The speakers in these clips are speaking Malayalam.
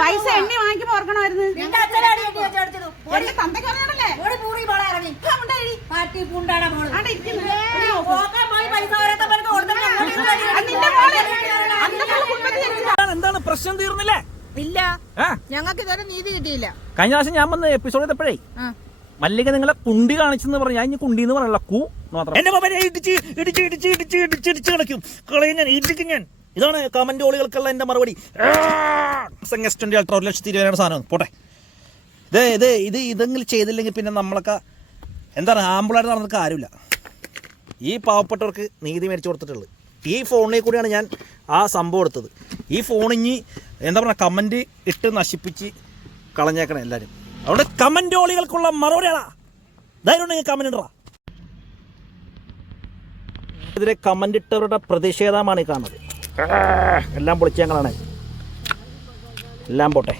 പൈസ എണ്ണി വാങ്ങിക്കുമ്പോ ഓർക്കണമായിരുന്നു. എന്താണ് പ്രശ്നം തീർന്നില്ലേ? ഇല്ല, ഞങ്ങൾക്ക് ഇതുവരെ നീതി കിട്ടിയില്ല. കഴിഞ്ഞ പ്രാവശ്യം ഞാൻ വന്ന് എപ്പിസോഡ് ചെയ്തപ്പോഴേ മല്ലിക നിങ്ങളെ കുണ്ടി കാണിച്ചെന്ന് പറഞ്ഞു. ഞാൻ ഇനി കുണ്ടി എന്ന് പറയല്ല, കൂ മാത്രം. എന്റെ മൊബൈൽ ഇടിച്ച് ഇടിച്ച് ഇടിച്ച് ഇടിച്ച് ഇടിച്ച് ഇടിച്ച് കളിക്കും, കളയും ഞാൻ, ഇടിക്കും ഞാൻ. ഇതാണ് കമന്റ് ഓളികൾക്കുള്ള എന്റെ മറുപടി. 1,20,000 സാധനം പോട്ടെ. ഇതെങ്കിലും ചെയ്തില്ലെങ്കിൽ പിന്നെ നമ്മളൊക്കെ എന്താണ് ആമ്പിളായിട്ട് നടന്നിട്ട് കാര്യമില്ല. ഈ പാവപ്പെട്ടവർക്ക് നീതി മേടിച്ചു കൊടുത്തിട്ടുള്ളത് ഈ ഫോണിൽ കൂടിയാണ് ഞാൻ ആ സംഭവം എടുത്തത്. ഈ ഫോണിഞ്ഞ് എന്താ പറയുക കമൻറ്റ് ഇട്ട് നശിപ്പിച്ച് കളഞ്ഞേക്കണം എല്ലാവരും. അതുകൊണ്ട് കമന്റ് ഓളികൾക്കുള്ള മറുപടിയാടാ. ധൈര്യം ഉണ്ടെങ്കിൽ കമന്റ് ഇടറാ. ഇതിലെ കമന്റ് ഇട്ടവരുടെ പ്രതിഷേധമാണ് ഈ കാണുന്നത്. എല്ലാം പൊളിച്ചങ്ങളാണ്. എല്ലാം പോട്ടെ,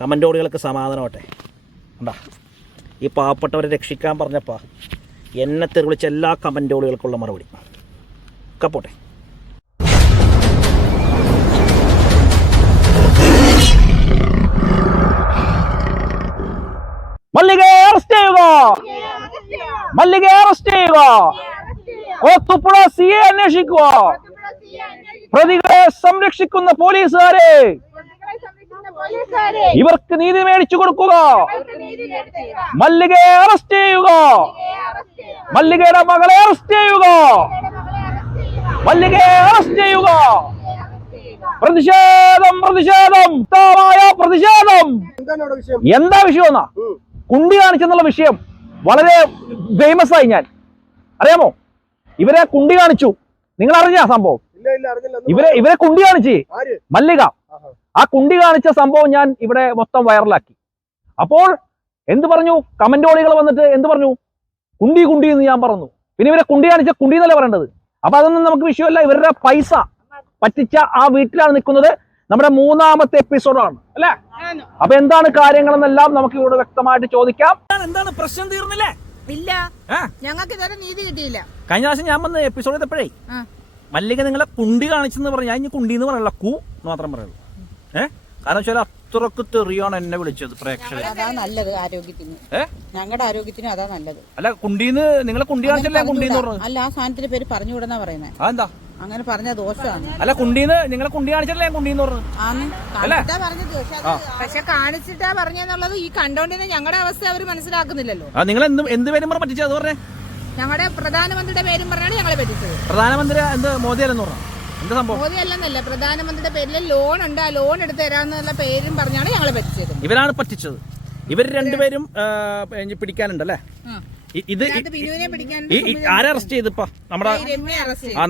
കമന്റ് ഓളികൾക്ക് സമാധാനമാവട്ടെ. ഉണ്ടാ ഈ പാവപ്പെട്ടവരെ രക്ഷിക്കാൻ പറഞ്ഞപ്പോൾ എന്നെ തെറിവിളിച്ച എല്ലാ കമന്റ് ഓളികൾക്കുള്ള മറുപടി ഒക്കെ പോട്ടെ. മല്ലികയെ അറസ്റ്റ് ചെയ്യുക, മല്ലികയെ അറസ്റ്റ് ചെയ്യുക, കോത്തുപുഴ സിയെ അന്വേഷിക്കുക, പ്രതികളെ സംരക്ഷിക്കുന്ന പോലീസുകാരെ ഇവർക്ക് നീതി മേടിച്ചു കൊടുക്കുക, മല്ലികയെ അറസ്റ്റ് ചെയ്യുക, മല്ലികയുടെ മകളെ അറസ്റ്റ് ചെയ്യുക, മല്ലികയെ അറസ്റ്റ് ചെയ്യുക. പ്രതിഷേധം പ്രതിഷേധം പ്രതിഷേധം. എന്താ വിഷയം എന്നാ കുണ്ടി കാണിച്ചെന്നുള്ള വിഷയം വളരെ ഫേമസ് ആയി. ഞാൻ അറിയാമോ, ഇവരെ കുണ്ടി കാണിച്ചു. നിങ്ങൾ അറിഞ്ഞ സംഭവം? ഇവരെ കുണ്ടി കാണിച്ച് മല്ലിക. ആ കുണ്ടി കാണിച്ച സംഭവം ഞാൻ ഇവിടെ മൊത്തം വൈറലാക്കി. അപ്പോൾ എന്ത് പറഞ്ഞു കമന്റ് ഓളികൾ വന്നിട്ട്? എന്ത് പറഞ്ഞു? കുണ്ടി കുണ്ടി എന്ന് ഞാൻ പറഞ്ഞു. പിന്നെ ഇവരെ കുണ്ടി കാണിച്ച കുണ്ടി എന്നല്ലേ പറയേണ്ടത്? അപ്പൊ അതൊന്നും നമുക്ക് വിഷയമല്ല. ഇവരുടെ പൈസ പറ്റിച്ച ആ വീട്ടിലാണ് നിൽക്കുന്നത്. നമ്മുടെ 3ാമത്തെ എപ്പിസോഡാണ് അല്ലേ? അപ്പൊ എന്താണ് കാര്യങ്ങളെന്നെല്ലാം നമുക്ക് ഇവിടെ വ്യക്തമായിട്ട് ചോദിക്കാം. എന്താണ് പ്രശ്നം തീർന്നില്ലേ? ഇല്ല, ഞങ്ങൾക്ക് ഇതുവരെ നീതി കിട്ടിയില്ല. കഴിഞ്ഞ പ്രാവശ്യം ഞാൻ വന്ന് എപ്പിസോഡ് ചെയ്തപ്പോഴേ മല്ലിക നിങ്ങളെ കുണ്ടി കാണിച്ചെന്ന് പറഞ്ഞു. ഞാൻ ഇനി കുണ്ടി എന്ന് പറയല്ല, കൂ മാത്രം പറയുള്ളൂ. കാരണം വെച്ചാൽ അത്രക്ക് തെറിയാണ് എന്നെ വിളിച്ചത് പ്രേക്ഷകർ. അതാ നല്ലത് ആരോഗ്യത്തിന്, ഞങ്ങളുടെ ആരോഗ്യത്തിനും അതാ നല്ലത്. അല്ല കുണ്ടീന്ന് നിങ്ങളെ കുണ്ടി കാണിച്ചല്ലേ കുണ്ടീന്ന് പറഞ്ഞു? അല്ല, ആ സാധനത്തിന്റെ പേര് പറഞ്ഞുകൂടെന്നാ പറയുന്നത്. അതെന്താ അങ്ങനെ പറഞ്ഞ ദോഷമാണ്. അല്ല കുണ്ടീന്ന് നിങ്ങളെ കുണ്ടി കാണിച്ചല്ലേ കുണ്ടീന്ന് പറഞ്ഞു? പക്ഷെ കാണിച്ചിട്ടാ പറഞ്ഞെന്നുള്ളത് ഈ കണ്ടോണ്ടിന് ഞങ്ങളുടെ അവസ്ഥ അവർ മനസ്സിലാക്കുന്നില്ലല്ലോ. നിങ്ങൾ എന്ത് പേരും പറ്റിച്ചത്? അത് പറഞ്ഞേ. ഞങ്ങളുടെ പ്രധാനമന്ത്രിയുടെ പേരും പറഞ്ഞാണ് ഞങ്ങളെ പറ്റിച്ചത്. പ്രധാനമന്ത്രി എന്ത് മോദിയല്ലെന്ന് പറഞ്ഞു? എന്താ സംഭവം? മോദി അല്ലെന്നല്ല, പ്രധാനമന്ത്രിയുടെ പേരിൽ ലോൺ ഉണ്ട്, ആ ലോൺ എടുത്ത് തരാന്നുള്ള പേരും പറഞ്ഞാണ് ഞങ്ങളെ പറ്റിച്ചത്. ഇവരാണ് പറ്റിച്ചത്. ഇവർ രണ്ടുപേരും പിടിക്കാനുണ്ടല്ലേ? ഇത് ആരെ അറസ്റ്റ് ചെയ്തിപ്പോ?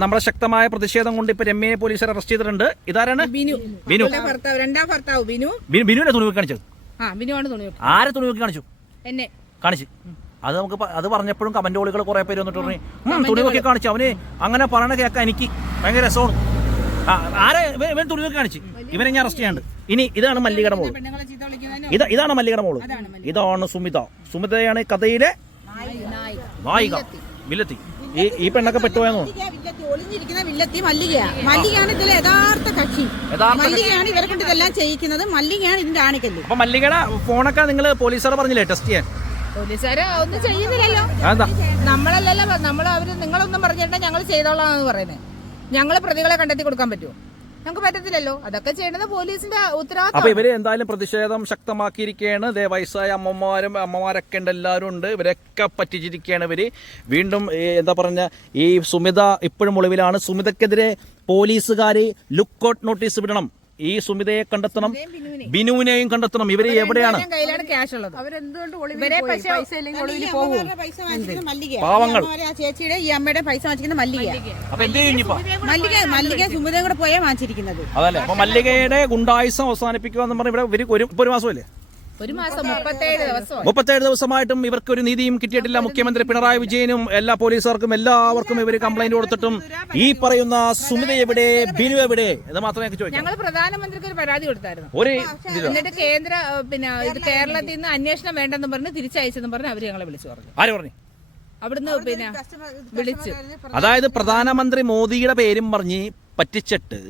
നമ്മുടെ ശക്തമായ പ്രതിഷേധം കൊണ്ട് ഇപ്പൊ രമ്യയെ പോലീസുകാർ അറസ്റ്റ് ചെയ്തിട്ടുണ്ട്. ഇതാരാണ്? ബിനു. രണ്ടാം ഭർത്താവ് ബിനു. ബിനുവിനെ തുണി കാണിച്ചത്? ബിനുവാണ് തുണി. ആരെ തുണി കാണിച്ചു? എന്നെ കാണിച്ചു. അത് നമുക്ക് അത് പറഞ്ഞപ്പോഴും കമന്റ് ഓളികൾ കുറെ പേര് വന്നിട്ട് പറഞ്ഞു തുണി നോക്കി കാണിച്ചു. അവന് അങ്ങനെ പറയണ കേൾക്കാൻ എനിക്ക് ഭയങ്കര രസമാണ്. ആരെ ഇവൻ തുണി നോക്കി കാണിച്ചു. ഇവനെ ഞാൻ അറസ്റ്റ് ചെയ്യാണ്ട്. ഇനി ഇതാണ് മല്ലികയുടെ മോള്. ഇതാണ് മല്ലികയുടെ മോള്. ഇതാണ് സുമിത. സുമിതയാണ് കഥയിലെ നായിക, വില്ലത്തി. ഈ പെണ്ണൊക്കെ പെട്ടുപോയെന്നോ? ഒളിഞ്ഞിരിക്കുന്ന വില്ലത്തി മല്ലികയാണ് ഇതിലെ യഥാർത്ഥ കക്ഷി. മല്ലികയാണ് ഇവരെ കൊണ്ട് ഇതെല്ലാം ചെയ്യിക്കുന്നത്. മല്ലികയാണ് ഇതിന്റെ ആണിക്കല്ല്. അപ്പൊ മല്ലികയുടെ ഫോണൊക്കെ നിങ്ങൾ പോലീസുകാരെ പറഞ്ഞില്ലേ ടെസ്റ്റ് ചെയ്യാൻ? പോലീസുകാര് ഒന്നും ചെയ്യുന്നില്ലല്ലോ. നമ്മളല്ലല്ലോ അവര് നിങ്ങളൊന്നും പറഞ്ഞിട്ടാ ഞങ്ങൾ ചെയ്തോളാന്ന് പറയുന്നത്. ഞങ്ങള് പ്രതികളെ കണ്ടെത്തി കൊടുക്കാൻ പറ്റുമോ? ഞങ്ങൾക്ക് പറ്റത്തില്ലല്ലോ. അതൊക്കെ ചെയ്യേണ്ടത് പോലീസിന്റെ ഉത്തരവാദിത്തം. അപ്പൊ ഇവര് എന്തായാലും പ്രതിഷേധം ശക്തമാക്കിയിരിക്കുകയാണ്. വയസ്സായ അമ്മമാരൊക്കെ ഉണ്ട്, എല്ലാവരും ഉണ്ട്. ഇവരൊക്കെ പറ്റിച്ചിരിക്കുകയാണ്. ഇവര് വീണ്ടും എന്താ പറഞ്ഞ ഈ സുമിത ഇപ്പോഴും ഒളിവിലാണ്. സുമിതക്കെതിരെ പോലീസുകാര് ലുക്കൌട്ട് നോട്ടീസ് വിടണം. ഈ സുമിതയെ കണ്ടെത്തണം, ബിനുവിനെയും കണ്ടെത്തണം. ഇവര് എവിടെയാണ്? പാവങ്ങൾ. ചേച്ചിയുടെ ഈ അമ്മയുടെ പൈസ വാങ്ങിക്കുന്ന മല്ലിക. അപ്പൊ എന്ത് കഴിഞ്ഞിപ്പോ? മല്ലിക സുമിതയും കൂടെ പോയാ വാങ്ങിച്ചിരിക്കുന്നത്. അതല്ലേ? അപ്പൊ മല്ലികയുടെ ഗുണ്ടായുസം അവസാനിപ്പിക്കുക എന്ന് പറഞ്ഞ ഇവിടെ ഒരു മാസമല്ലേ? 37 ദിവസമായിട്ടും ഇവർക്ക് ഒരു നീതിയും കിട്ടിയിട്ടില്ല. മുഖ്യമന്ത്രി പിണറായി വിജയനും എല്ലാ പോലീസുകാർക്കും എല്ലാവർക്കും ഇവർ കംപ്ലൈന്റ് കൊടുത്തിട്ടും ഈ പറയുന്ന സുമിത എവിടെ, ബിനു എവിടെ എന്ന് മാത്രമേ ചോദിക്കൂ. ഞങ്ങൾ പ്രധാനമന്ത്രിക്ക് ഒരു പരാതി കൊടുത്തായിരുന്നു. എന്നിട്ട് കേരളത്തിൽ നിന്ന് അന്വേഷണം വേണ്ടെന്ന് പറഞ്ഞ് തിരിച്ചയച്ചെന്ന് പറഞ്ഞ് അവര് ഞങ്ങളെ വിളിച്ചു പറഞ്ഞു. ആര് പറഞ്ഞു? അവിടുന്ന് വിളിച്ചു. അതായത് പ്രധാനമന്ത്രി മോദിയുടെ പേരും പറഞ്ഞ് പറ്റിച്ചിട്ട്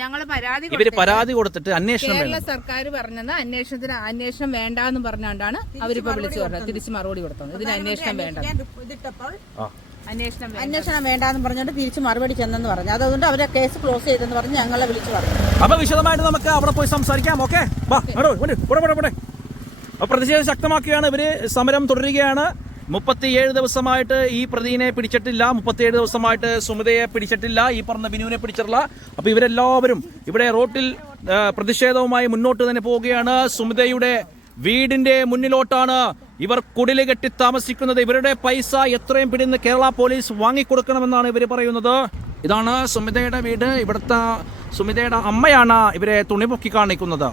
ഞങ്ങൾ പരാതി ഇവര് പരാതി കൊടുത്തിട്ട് അന്വേഷണം കേരള സർക്കാർ പറഞ്ഞത് അന്വേഷണം വേണ്ടാന്ന് പറഞ്ഞുകൊണ്ടാണ് അവരിപ്പോ വിളിച്ചു പറഞ്ഞത്, തിരിച്ച് മറുപടി കൊടുത്തത്. ഇതിന് അന്വേഷണം വേണ്ട, അന്വേഷണം വേണ്ടാന്ന് പറഞ്ഞിട്ട് തിരിച്ച് മറുപടി ചെന്നെന്ന് പറഞ്ഞു. അതുകൊണ്ട് അവരെ കേസ് ക്ലോസ് ചെയ്തെന്ന് പറഞ്ഞ് ഞങ്ങളെ വിളിച്ചു പറഞ്ഞു. അപ്പൊ വിശദമായിട്ട് നമുക്ക് അവിടെ പോയി സംസാരിക്കാം. ഓക്കെ, പ്രതിഷേധം ശക്തമാക്കിയാണ് ഇവര് സമരം തുടരുകയാണ്. 37 ദിവസമായിട്ട് ഈ പ്രതിനെ പിടിച്ചിട്ടില്ല, 37 ദിവസമായിട്ട് സുമിതയെ പിടിച്ചിട്ടില്ല, ഈ പറഞ്ഞ ബിനുവിനെ പിടിച്ചിട്ടില്ല. അപ്പൊ ഇവരെല്ലാവരും ഇവിടെ റോട്ടിൽ പ്രതിഷേധവുമായി മുന്നോട്ട് തന്നെ പോവുകയാണ്. സുമിതയുടെ വീടിന്റെ മുന്നിലോട്ടാണ് ഇവർ കുടില് കെട്ടി താമസിക്കുന്നത്. ഇവരുടെ പൈസ എത്രയും പിടിന്ന് കേരള പോലീസ് വാങ്ങിക്കൊടുക്കണമെന്നാണ് ഇവർ പറയുന്നത്. ഇതാണ് സുമിതയുടെ വീട്. ഇവിടുത്തെ സുമിതയുടെ അമ്മയാണ് ഇവരെ തുണി പൊക്കി കാണിക്കുന്നത്.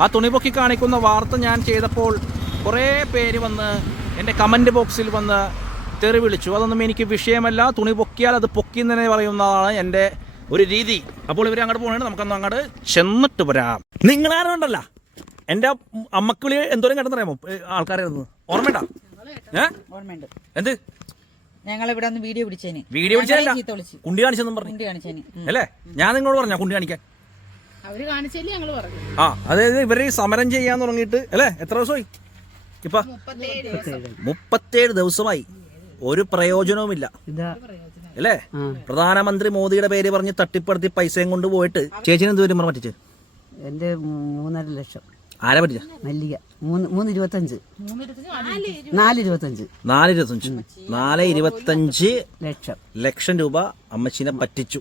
ആ തുണി പൊക്കി കാണിക്കുന്ന വാർത്ത ഞാൻ ചെയ്തപ്പോൾ കുറേ പേര് വന്ന് എൻ്റെ കമൻറ്റ് ബോക്സിൽ വന്ന് തെറി വിളിച്ചു. അതൊന്നും എനിക്ക് വിഷയമല്ല, തുണി പൊക്കിയാൽ അത് പൊക്കി തന്നെ പറയുന്നതാണ് എൻ്റെ ഒരു രീതി. അപ്പോൾ ഇവർ അങ്ങോട്ട് പോകണേ, നമുക്കൊന്ന് അങ്ങോട്ട് ചെന്നിട്ട് വരാം. നിങ്ങളാരും ഉണ്ടല്ല എൻ്റെ അമ്മക്ക് വിളി എന്തോരം കേട്ടെന്നറിയാമോ ആൾക്കാരായിരുന്നു? ഓർമ്മയുണ്ടോ? ഓർമ്മയുണ്ട്. എന്ത് ഞങ്ങളിവിടെ ഒന്ന് വീഡിയോ പിടിച്ചേന്, വീഡിയോ പിടിച്ചല്ല, കുണ്ടി കാണിച്ചെന്നും പറഞ്ഞു അല്ലേ? ഞാൻ നിങ്ങളോട് പറഞ്ഞ കുണ്ടി കാണിക്കാൻ അവര് കാണിച്ചല്ലേ ഞങ്ങൾ പറഞ്ഞു. അതായത് ഇവര് സമരം ചെയ്യാൻ തുടങ്ങിയിട്ട് അല്ലേ എത്ര ദിവസമായി? ഇപ്പൊ 37 ദിവസമായി, ഒരു പ്രയോജനവുമില്ല അല്ലേ? പ്രധാനമന്ത്രി മോദിയുടെ പേര് പറഞ്ഞ് തട്ടിപ്പടുത്തി പൈസയും കൊണ്ട് പോയിട്ട് ചേച്ചിനെ എന്ത് പേരും പറ്റിച്ച്? എന്റെ 3.5 ലക്ഷം. ആരെ പറ്റിച്ച? മല്ലിക 3.25 4.25 4.25 ലക്ഷം രൂപ അമ്മച്ചിനെ പറ്റിച്ചു.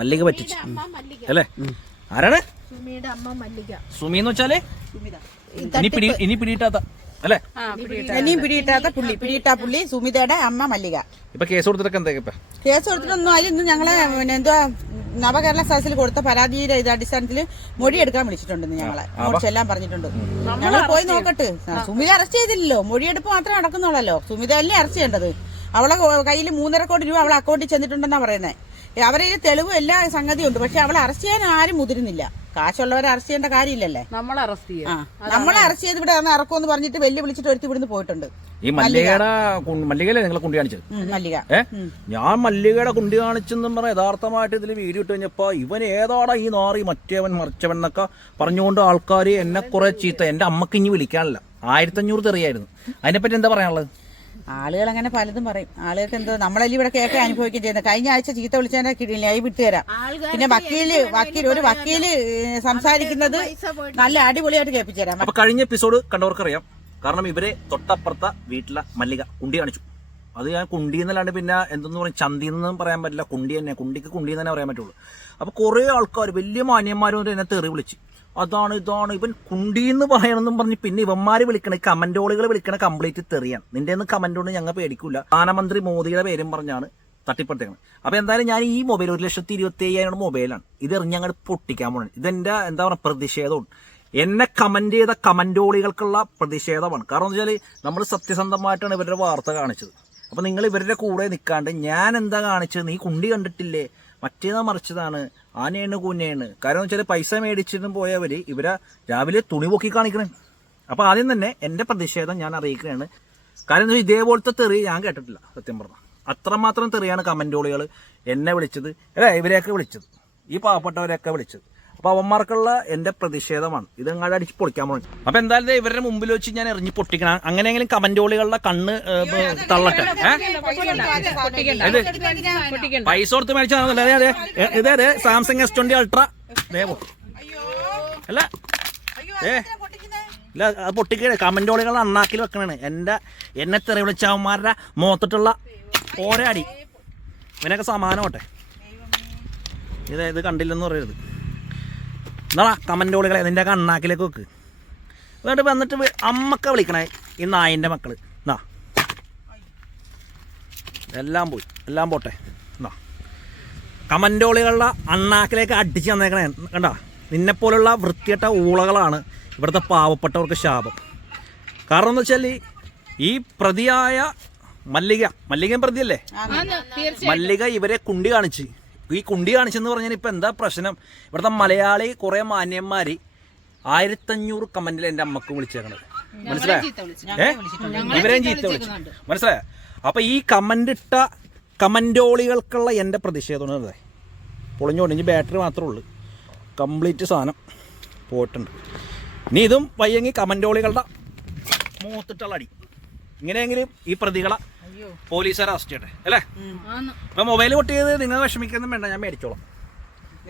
മല്ലിക പറ്റിച്ചു അല്ലേ? ആരാണ്? സുമിയുടെ അമ്മ മല്ലിക. സുമി എന്ന് വെച്ചാല് ഇനി പിടിയിട്ടാത്ത അല്ലേ? ഇനിയും പിടിയിട്ടാ പുള്ളി സുമിതയുടെ അമ്മ മല്ലിക. ഇപ്പൊ കേസ് കൊടുത്തിട്ടൊക്കെ എന്താ? കേസ് കൊടുത്തിട്ടൊന്നും ആയി. ഇന്ന് ഞങ്ങളെ എന്തുവാ നവകേരള സദസ്സിൽ കൊടുത്ത പരാതിയുടെ അടിസ്ഥാനത്തിൽ മൊഴിയെടുക്കാൻ വിളിച്ചിട്ടുണ്ടെന്ന് ഞങ്ങളെ എല്ലാം പറഞ്ഞിട്ടുണ്ട്. ഞങ്ങൾ പോയി നോക്കട്ടെ. സുമിത അറസ്റ്റ് ചെയ്തില്ലല്ലോ, മൊഴിയെടുപ്പ് മാത്രമേ നടക്കുന്നുള്ളല്ലോ. സുമിത അല്ലേ അറസ്റ്റ് ചെയ്യേണ്ടത്? അവളെ കയ്യിൽ 3.5 കോടി രൂപ അവളെ അക്കൗണ്ടിൽ ചെന്നിട്ടുണ്ടെന്നാ പറയുന്നത്. അവരെ തെളിവും എല്ലാ സംഗതിയും ഉണ്ട്. പക്ഷെ അവളെ അറസ്റ്റ് ചെയ്യാൻ ആരും മുതിരുന്നില്ല. കാശുള്ളവരെ അറസ്റ്റ് ചെയ്യേണ്ട കാര്യമില്ലല്ലേ? നമ്മളെ അറസ്റ്റ് ചെയ്ത് ഇവിടെ ഇറക്കുമെന്ന് പറഞ്ഞിട്ട് വെല്ലു വിളിച്ചിട്ട് ഒരുത്തി ഇവിടുന്ന് പോയിട്ടുണ്ട്. ഈ മല്ലികയിലെ നിങ്ങളെ കുണ്ടി കാണിച്ചത്? ഞാൻ മല്ലികയുടെ കുണ്ടി കാണിച്ചെന്നും പറഞ്ഞ യഥാർത്ഥമായിട്ട് ഇതിൽ വീഡിയോ ഇട്ട് കഴിഞ്ഞപ്പോ ഇവൻ ഏതാടാ ഈ നാറി, മറ്റേവൻ മറിച്ചവൻ എന്നൊക്കെ പറഞ്ഞുകൊണ്ട് ആൾക്കാർ എന്നെ കുറെ ചീത്ത. എന്റെ അമ്മക്ക് ഇനി വിളിക്കാനില്ല. 1500 തെറിയായിരുന്നു. അതിനെപ്പറ്റി എന്താ പറയാനുള്ളത്? ആളുകൾ അങ്ങനെ പലതും പറയും. ആളുകൾക്ക് എന്തോ നമ്മളെല്ലാം ഇവിടെ കേൾക്കാൻ അനുഭവിക്കുകയും ചെയ്യുന്നത്. കഴിഞ്ഞ ആഴ്ച ചീത്ത വിളിച്ചതിന്റെ കിഴിയായി വിട്ടുതരാം. പിന്നെ ഒരു വക്കീല് സംസാരിക്കുന്നത് നല്ല അടിപൊളിയായിട്ട് കേൾപ്പിച്ചു തരാം. അപ്പൊ കഴിഞ്ഞ എപ്പിസോഡ് കണ്ടവർക്കറിയാം. കാരണം ഇവരെ തൊട്ടപ്പുറത്തെ വീട്ടിലെ മല്ലിക കുണ്ടി കാണിച്ചു. അത് ഞാൻ കുണ്ടി എന്നല്ലാണ്ട് പിന്നെ എന്തെന്ന് പറയും, ചന്തി എന്നും പറയാൻ പറ്റില്ല, കുണ്ടി തന്നെ. കുണ്ടിക്ക് കുണ്ടി തന്നെ പറയാൻ പറ്റുള്ളൂ. അപ്പൊ കുറെ ആൾക്കാർ വലിയ മാന്യന്മാരും എന്നെ തെറി വിളിച്ച് അതാണ് ഇവൻ കുണ്ടി എന്ന് പറയണമെന്നും പറഞ്ഞ് പിന്നെ ഇവന്മാര് വിളിക്കണ കമന്റോളുകൾ വിളിക്കണ കംപ്ലീറ്റ് തെറിയാണ്. നിന്റെ ഒന്നും കമന്റ് കൊണ്ട് ഞങ്ങൾ പേടിക്കൂല. പ്രധാനമന്ത്രി മോദിയുടെ പേരും പറഞ്ഞാണ് തട്ടിപ്പെടുത്തേക്കുന്നത്. അപ്പൊ എന്തായാലും ഞാൻ ഈ മൊബൈൽ 1,25,000 മൊബൈലാണ്. ഇത് എറിഞ്ഞങ്ങോട്ട് പൊട്ടിക്കാൻ പോകണം. ഇതെന്റെ എന്താ പറയുക പ്രതിഷേധവും എന്നെ കമന്റ് ചെയ്ത കമന്റോളികൾക്കുള്ള പ്രതിഷേധമാണ്. കാരണം എന്ന് വെച്ചാൽ നമ്മൾ സത്യസന്ധമായിട്ടാണ് ഇവരുടെ വാർത്ത കാണിച്ചത്. അപ്പൊ നിങ്ങൾ ഇവരുടെ കൂടെ നിൽക്കാണ്ട് ഞാൻ എന്താ കാണിച്ചത്, നീ കുണ്ടി കണ്ടിട്ടില്ലേ, മറ്റേതാ മറിച്ചതാണ്, ആനയാണ് കൂനയാണ്. കാരണം എന്ന് വെച്ചാൽ പൈസ മേടിച്ചിട്ടും പോയവര് ഇവരെ രാവിലെ തുണി പൊക്കി കാണിക്കണേ. അപ്പൊ ആദ്യം തന്നെ എന്റെ പ്രതിഷേധം ഞാൻ അറിയിക്കുകയാണ്. കാരണം എന്താ വെച്ചാൽ ഇതേപോലത്തെ തെറി ഞാൻ കേട്ടിട്ടില്ല സത്യം പറഞ്ഞാൽ. അത്രമാത്രം തെറിയാണ് കമന്റോളികൾ എന്നെ വിളിച്ചത്, അല്ലേ ഇവരെയൊക്കെ വിളിച്ചത്, ഈ പാവപ്പെട്ടവരെയൊക്കെ വിളിച്ചത്. അപ്പൊ അവന്മാർക്കുള്ള എന്റെ പ്രതിഷേധമാണ്. ഇത് അങ്ങോട്ട് അടിച്ച് പൊളിക്കാൻ പോകണം. അപ്പൊ എന്തായാലും ഇവരുടെ മുമ്പിൽ വെച്ച് ഞാൻ എറിഞ്ഞ് പൊട്ടിക്കണം. അങ്ങനെയെങ്കിലും കമന്റോളികളുടെ കണ്ണ് തള്ളട്ടെ. പൈസ കൊടുത്ത് മേടിച്ചാൽ ഇതേ സാംസങ് S20 അൾട്രാ ദേവോ അല്ല ഇല്ല, അത് പൊട്ടിക്കേ. കമന്റോളികളുടെ അണ്ണാക്കിൽ വെക്കണാണ്. എന്നെ തെറി വിളിച്ചവന്മാരുടെ മുഖത്തിട്ടുള്ള പോരാടി ഇവനൊക്കെ സമാനമാട്ടെ. ഇത് കണ്ടില്ലെന്ന് പറയരുത്. എന്നാ കമന്റോളികളെ നിന്റെ കണ്ണാക്കിലേക്ക് വെക്ക്. എന്നിട്ട് വന്നിട്ട് അമ്മക്ക വിളിക്കണേ ഈ നായിൻ്റെ മക്കള്. എന്നാ എല്ലാം പോട്ടെ. എന്നാ കമന്റോളികളുടെ അണ്ണാക്കിലേക്ക് അടിച്ച് തന്നേക്കണേ. കണ്ട, നിന്നെപ്പോലുള്ള വൃത്തിയട്ട ഊളകളാണ് ഇവിടുത്തെ പാവപ്പെട്ടവർക്ക് ശാപം. കാരണം എന്ന് വെച്ചാൽ ഈ പ്രതിയായ മല്ലികയും പ്രതിയല്ലേ? മല്ലിക ഇവരെ കുണ്ടി കാണിച്ച്. ഈ കുണ്ടി കാണിച്ചെന്ന് പറഞ്ഞാൽ ഇപ്പം എന്താ പ്രശ്നം? ഇവിടുത്തെ മലയാളി കുറേ മാന്യന്മാർ 1500 കമന്റിൽ എൻ്റെ അമ്മക്ക് വിളിച്ചേക്കണത്. മനസ്സിലായോ? ഇവരെയും ചീത്ത വിളിച്ചു. മനസ്സിലായോ? അപ്പൊ ഈ കമന്റ് ഇട്ട കമന്റോളികൾക്കുള്ള എൻ്റെ പ്രതിഷേധം പൊളിഞ്ഞോണ്ട് ഇനി ബാറ്ററി മാത്രമേ ഉള്ളൂ. കംപ്ലീറ്റ് സാധനം പോയിട്ടുണ്ട്. ഇനി ഇതും വയ്യെങ്കിൽ കമൻറ്റോളികളുടെ മൂത്തിട്ടുള്ള അടി. ഇങ്ങനെയെങ്കിലും ഈ പ്രതികളെ പോലീസുകാരെ അറസ്റ്റ് ചെയ്യട്ടെ അല്ലേ. ഇപ്പം മൊബൈൽ പൊട്ടിയത് നിങ്ങൾ വിഷമിക്കൊന്നും വേണ്ട, ഞാൻ മേടിച്ചോളാം.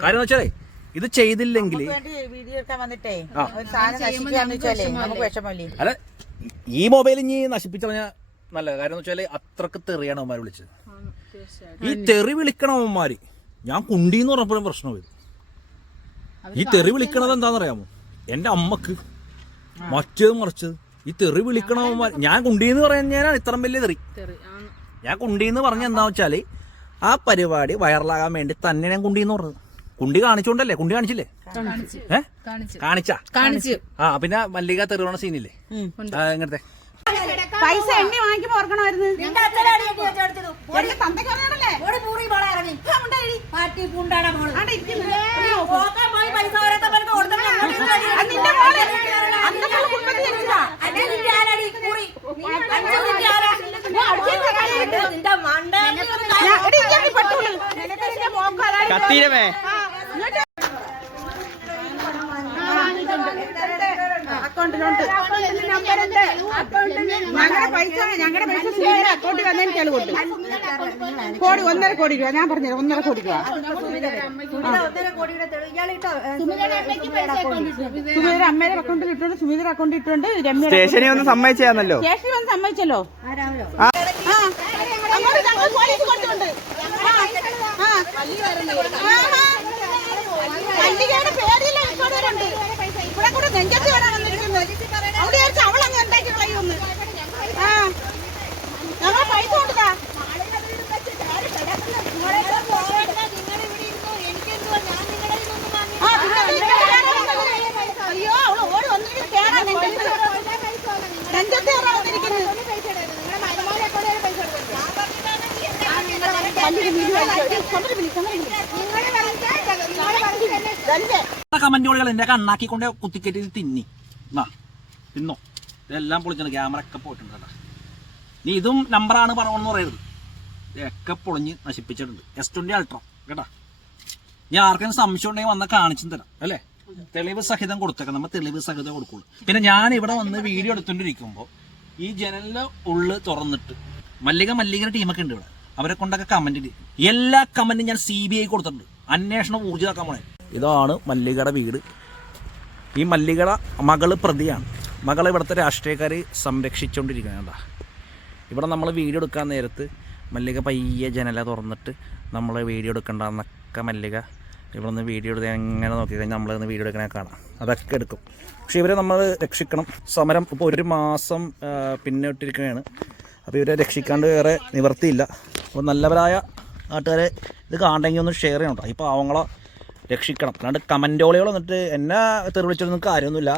കാര്യം എന്ന് വെച്ചാലേ ഇത് ചെയ്തില്ലെങ്കിൽ അല്ല ഈ മൊബൈൽ ഇനി നശിപ്പിച്ച പറഞ്ഞാൽ നല്ലത്. കാര്യം എന്ന് വെച്ചാൽ അത്രക്ക് തെറിയാണ് അവന്മാർ വിളിച്ചത്. ഈ തെറി വിളിക്കണവന്മാര് ഞാൻ കുണ്ടീന്ന് പറഞ്ഞപ്പോഴും പ്രശ്നം വരും. ഈ തെറി വിളിക്കണത് എന്താണെന്നറിയാമോ? എൻ്റെ അമ്മക്ക് മറ്റേത് മറിച്ചത് ഈ തെറി വിളിക്കണവന്മാർ. ഞാൻ കുണ്ടീന്ന് പറഞ്ഞാൽ ഇത്രയും വലിയ തെറി ഞാൻ കുണ്ടീന്ന് പറഞ്ഞ എന്താന്ന് വെച്ചാല് ആ പരിപാടി വൈറലാകാൻ വേണ്ടി തന്നെ ഞാൻ കുണ്ടീന്ന് പറഞ്ഞത്. കുണ്ടി കാണിച്ചോണ്ടല്ലേ? കുണ്ടി കാണിച്ചില്ലേ? കാണിച്ചു. ആ പിന്നെ മല്ലിക തെറിവണ സീനില്ലേ ഇങ്ങനത്തെ പൈസ എണ്ണി വാങ്ങിക്കുമ്പോ ഓർക്കണമായിരുന്നു. കത്തീരമേ അക്കൗണ്ടിലുണ്ട്. ഞങ്ങളുടെ പൈസ സുമേയുടെ അക്കൗണ്ടിൽ വന്നതിന് എനിക്കാൾ കൊടുത്തു. 1.5 കോടി രൂപ. ഞാൻ പറഞ്ഞു 1.5 കോടി രൂപ സുമേയുടെ അമ്മയുടെ അക്കൗണ്ടിൽ ഇട്ടുണ്ട്, സുമേയുടെ അക്കൗണ്ടിൽ ഇട്ടുണ്ട്. സ്റ്റേഷനിൽ വന്ന് സമ്മതിച്ചാണല്ലോ. സ്റ്റേഷനിൽ വന്ന് സമ്മതിച്ചല്ലോ. മല്ലികയുടെ പേരില്ല ഇഷ്ടമുണ്ട്. ഇവിടെ കൂടെ നെഞ്ചത്ത് വരാൻ വന്നിരിക്കുന്നത്. അവിടെ വിചാരിച്ച അവളങ്ങ് ഉണ്ടാക്കി കളയൊന്ന്. ഞങ്ങൾ പൈസ കൊടുത്താ അയ്യോ അവള് ഓടി വന്നിരിക്കുന്നത് കേറാൻ നെഞ്ചത്ത് കയറാൻ വന്നിരിക്കുന്നത്. കമന്റുകൾ എന്റെ കണ്ണാക്കിക്കൊണ്ട് കുത്തിക്കെട്ടി തിന്നി തിന്നോ. ഇതെല്ലാം പൊളിച്ചാണ്. ക്യാമറ ഒക്കെ പോയിട്ടുണ്ട് കേട്ടോ. നീ ഇതും നമ്പറാണ് പറയണമെന്ന് പറയരുത്. ഇതൊക്കെ പൊളിഞ്ഞ് നശിപ്പിച്ചിട്ടുണ്ട്. S20 Ultra കേട്ടാ. ഞാൻ ആർക്കും സംശയം ഉണ്ടെങ്കിൽ വന്നാൽ കാണിച്ചും തരാം അല്ലേ. തെളിവ് സഹിതം കൊടുത്തേക്കാം. നമ്മൾ തെളിവ് സഹിതം കൊടുക്കുള്ളൂ. പിന്നെ ഞാൻ ഇവിടെ വന്ന് വീഡിയോ എടുത്തോണ്ടിരിക്കുമ്പോൾ ഈ ജനലിന്റെ ഉള്ളിൽ തുറന്നിട്ട് മല്ലികയുടെ ടീമൊക്കെ ഉണ്ട് ഇവിടെ. അവരെ കൊണ്ടൊക്കെ കമന്റ് ചെയ്യും. എല്ലാ കമന്റും ഞാൻ CBI കൊടുത്തിട്ടുണ്ട്. അന്വേഷണം ഊർജിതാക്കാൻ പോണേ. ഇതാണ് മല്ലികയുടെ വീട്. ഈ മല്ലികയുടെ മകള് പ്രതിയാണ്. മകളെ ഇവിടുത്തെ രാഷ്ട്രീയക്കാർ സംരക്ഷിച്ചുകൊണ്ടിരിക്കുകയാണ്. ഇവിടെ നമ്മൾ വീഡിയോ എടുക്കാൻ നേരത്ത് മല്ലിക പയ്യെ ജനല തുറന്നിട്ട് നമ്മൾ വീഡിയോ എടുക്കണ്ടെന്നൊക്കെ മല്ലിക ഇവിടെ നിന്ന് വീഡിയോ എടുത്ത് എങ്ങനെ നോക്കിക്കഴിഞ്ഞാൽ നമ്മളിന്ന് വീഡിയോ എടുക്കണേ കാണാം. അതൊക്കെ എടുക്കും. പക്ഷേ ഇവരെ നമ്മൾ രക്ഷിക്കണം. സമരം ഇപ്പോൾ 1 മാസം പിന്നിട്ടിരിക്കുകയാണ്. അപ്പോൾ ഇവരെ രക്ഷിക്കാണ്ട് വേറെ നിവർത്തിയില്ല. അപ്പോൾ നല്ലവരായ നാട്ടുകാരെ ഇത് കാണണമെങ്കിൽ ഒന്ന് ഷെയർ ചെയ്യണം. ഈ പാവങ്ങളെ രക്ഷിക്കണം. അല്ലാണ്ട് കമൻറ്റോളികൾ വന്നിട്ട് എന്നെ തെറിവിളിച്ചൊന്നും കാര്യമൊന്നുമില്ല.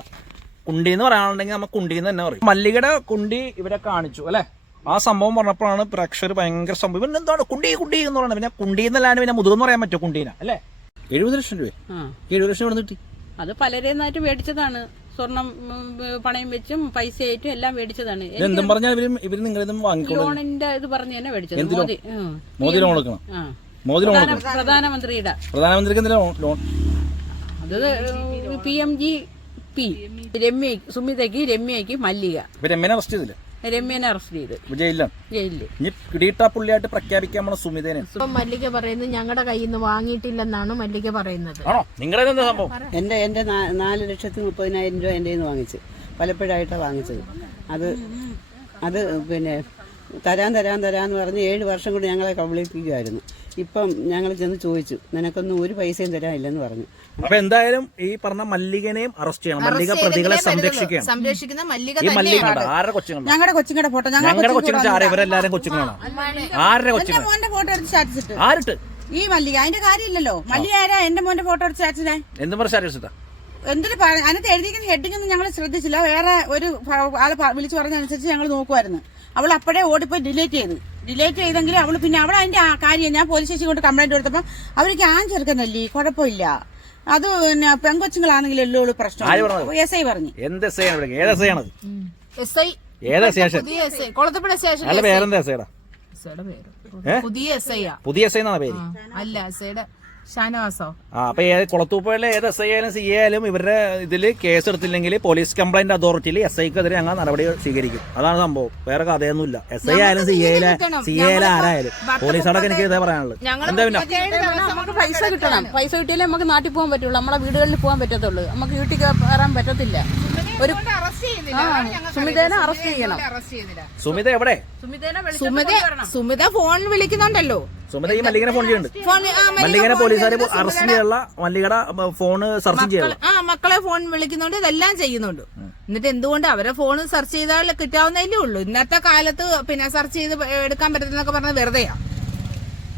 കുണ്ടിന്ന് പറയാനുണ്ടെങ്കിൽ നമ്മൾ കുണ്ടിന്ന് തന്നെ പറയും. മല്ലികയുടെ കുണ്ടി ഇവരെ കാണിച്ചു അല്ലേ. ആ സംഭവം പറഞ്ഞപ്പോഴാണ് പ്രേക്ഷകർ ഭയങ്കര സംഭവം. പിന്നെ എന്താണ് കുണ്ടി എന്ന് പറയുന്നത്? പിന്നെ കുണ്ടിന്നല്ലാണ്ട് പിന്നെ മുതുകെന്ന് പറയാൻ പറ്റുമോ കുണ്ടീന അല്ലേ? 70 ലക്ഷം രൂപ. 70 ലക്ഷം എവിടെ നിന്ന് കിട്ടി? അത് പലരെന്നായിട്ട് മേടിച്ചതാണ്. സ്വർണം പണയം വെച്ചും പൈസ ആയിട്ടും എല്ലാം മേടിച്ചതാണ്. എന്തും പറഞ്ഞാൽ ഇവര് നിങ്ങളിതും വാങ്ങിക്കോളൂ. ലോണിന്റെ ഇത് പറഞ്ഞു തന്നെ മേടിച്ചത്. മോദി ലോൺ കൊടുക്കണം. മോദി ലോൺ പ്രധാനമന്ത്രിയുടെ. പ്രധാനമന്ത്രിക്ക് എന്തെങ്കിലും ലോൺ? അത് PMGP. സുമിതയ്ക്ക്, രമ്യയ്ക്ക്, മല്ലിക. രമ്യനെ അറസ്റ്റ് ചെയ്തില്ലേ? രമ്യനെ അറസ്റ്റ് ചെയ്ത് ജയിലിലാണ്. ഇനി പിടിയിട്ടാ പുള്ളിയായിട്ട് പ്രഖ്യാപിക്കാൻ പോണ സുമിതേനെ. മല്ലിക പറയുന്നത് ഞങ്ങളുടെ കയ്യിൽ നിന്ന് വാങ്ങിയിട്ടില്ലെന്നാണ് മല്ലിക പറയുന്നത്. ആണോ? നിങ്ങളുടെ എന്താ സംഭവം? എൻ്റെ 4,30,30,000 രൂപ എൻ്റെ നിന്ന് വാങ്ങിച്ച് പലപ്പോഴായിട്ടാണ് വാങ്ങിച്ചത്. അത് പിന്നെ തരാന്ന് പറഞ്ഞ് 7 വർഷം കൊണ്ട് ഞങ്ങളെ കബളിപ്പിക്കുമായിരുന്നു. ഇപ്പം ഞങ്ങൾ ചെന്ന് ചോദിച്ചു, നിനക്കൊന്നും ഒരു പൈസയും തരാനില്ലെന്ന് പറഞ്ഞു. അപ്പൊ എന്തായാലും ഈ പറഞ്ഞ മല്ലികനെയും അറസ്റ്റ് ചെയ്യണം. മല്ലിക പ്രതികളെ സംരക്ഷിക്കുന്ന മല്ലിക ഈ മല്ലിക ആരുടെ കൊച്ചുങ്ങളാണ്? ഞങ്ങളുടെ കൊച്ചുങ്ങളുടെ ഫോട്ടോ. ഞങ്ങളുടെ കൊച്ചുങ്ങൾ ഇവരെല്ലാരും കൊച്ചുങ്ങളാണ്. ആരുടെ കൊച്ചുങ്ങൾ? മോന്റെ ഫോട്ടോ എടുത്ത് സ്റ്റാറ്റസ് ഇട്ട്. ആരിട്ട്? ഈ മല്ലിക. അതിന്റെ കാര്യമില്ലല്ലോ. മല്ലിക ആരാ? എന്റെ മോന്റെ ഫോട്ടോ എടുത്ത് സ്റ്റാറ്റസിനെ എന്തും പറഞ്ഞ സ്റ്റാറ്റസ് ഇട്ടാ? എന്തിനു അതിനകത്ത് എഴുതിയിരിക്കുന്ന ഹെഡിങ് ഒന്നും ഞങ്ങൾ ശ്രദ്ധിച്ചില്ല. വേറെ ഒരു ആളെ വിളിച്ചു പറഞ്ഞതനുസരിച്ച് ഞങ്ങൾ നോക്കുമായിരുന്നു. അവൾ അപ്പോഴേ ഓടിപ്പോയി ഡിലീറ്റ് ചെയ്തെങ്കിലും അവള് പിന്നെ അവൾ അതിന്റെ കാര്യം ഞാൻ പോലീസ് സ്റ്റേഷൻ കൊണ്ട് കംപ്ലൈന്റ് കൊടുത്തപ്പോൾ അവർക്ക് ചെറുക്കനല്ലേ, കുഴപ്പമില്ല. അത് പിന്നെ പെങ്കൊച്ചുങ്ങളാണെങ്കിലും എല്ലോ പ്രശ്നം. SI പറഞ്ഞു. എന്ത് SI ആണ്? ഏത് SI ആണ്? ഏതാ സ്റ്റേഷൻ? കൊളത്തപ്പുഴ സ്റ്റേഷൻ. അല്ല പേരെന്താ SIയുടെ? പുതിയ SI പുതിയ SI എന്നാണ് പേര്. അല്ല SIയുടെ ഷാനവാസോ? അപ്പൊ കുളത്തൂപ്പുഴയിലെ ഏത് എസ് ഐ ആയാലും സി ആയാലും ഇവരുടെ ഇതിൽ കേസ് എടുത്തില്ലെങ്കിൽ പോലീസ് കംപ്ലൈന്റ് അതോറിറ്റിയിൽ എസ് ഐക്കെതിരെ ഞങ്ങൾ നടപടി സ്വീകരിക്കും. അതാണ് സംഭവം, വേറെ കഥയൊന്നുമില്ല. എസ് ഐ ആയാലും സി ആയാലും ആരായാലും പോലീസുകാരൊക്കെ എനിക്ക് ഇതേ പറയാനുള്ളത്. എന്താ പിന്നെ നമുക്ക് പൈസ കിട്ടണം. പൈസ കിട്ടിയാലേ നമുക്ക് നാട്ടിൽ പോകാൻ പറ്റുള്ളൂ, നമ്മളെ വീടുകളിൽ പോകാൻ പറ്റത്തുള്ളൂ. നമുക്ക് വീട്ടിൽ കയറാൻ പറ്റത്തില്ല. ഒരു സുമിതേനെ അറസ്റ്റ് ചെയ്യണം. സുമിത എവിടെ? സുമിത ഫോൺ വിളിക്കുന്നുണ്ടല്ലോ. സുമിത ഈ മല്ലികനെ ഫോൺ ചെയ്യുന്നുണ്ട്. മല്ലികനെ പോലീസുകാർ അറസ്റ്റ് ചെയ്യാനുള്ള മല്ലികയുടെ ഫോണ് സെർച്ച് ചെയ്യണം. മക്കളെ ഫോൺ വിളിക്കുന്നുണ്ട്, ഇതെല്ലാം ചെയ്യുന്നുണ്ട്. എന്നിട്ട് എന്തുകൊണ്ട് അവരെ ഫോൺ സെർച്ച് ചെയ്താൽ കിട്ടാവുന്നതല്ലേ ഉള്ളൂ. ഇന്നത്തെ കാലത്ത് പിന്നെ സെർച്ച് ചെയ്ത് എടുക്കാൻ പറ്റുന്നൊക്കെ പറഞ്ഞത് വെറുതെയാ.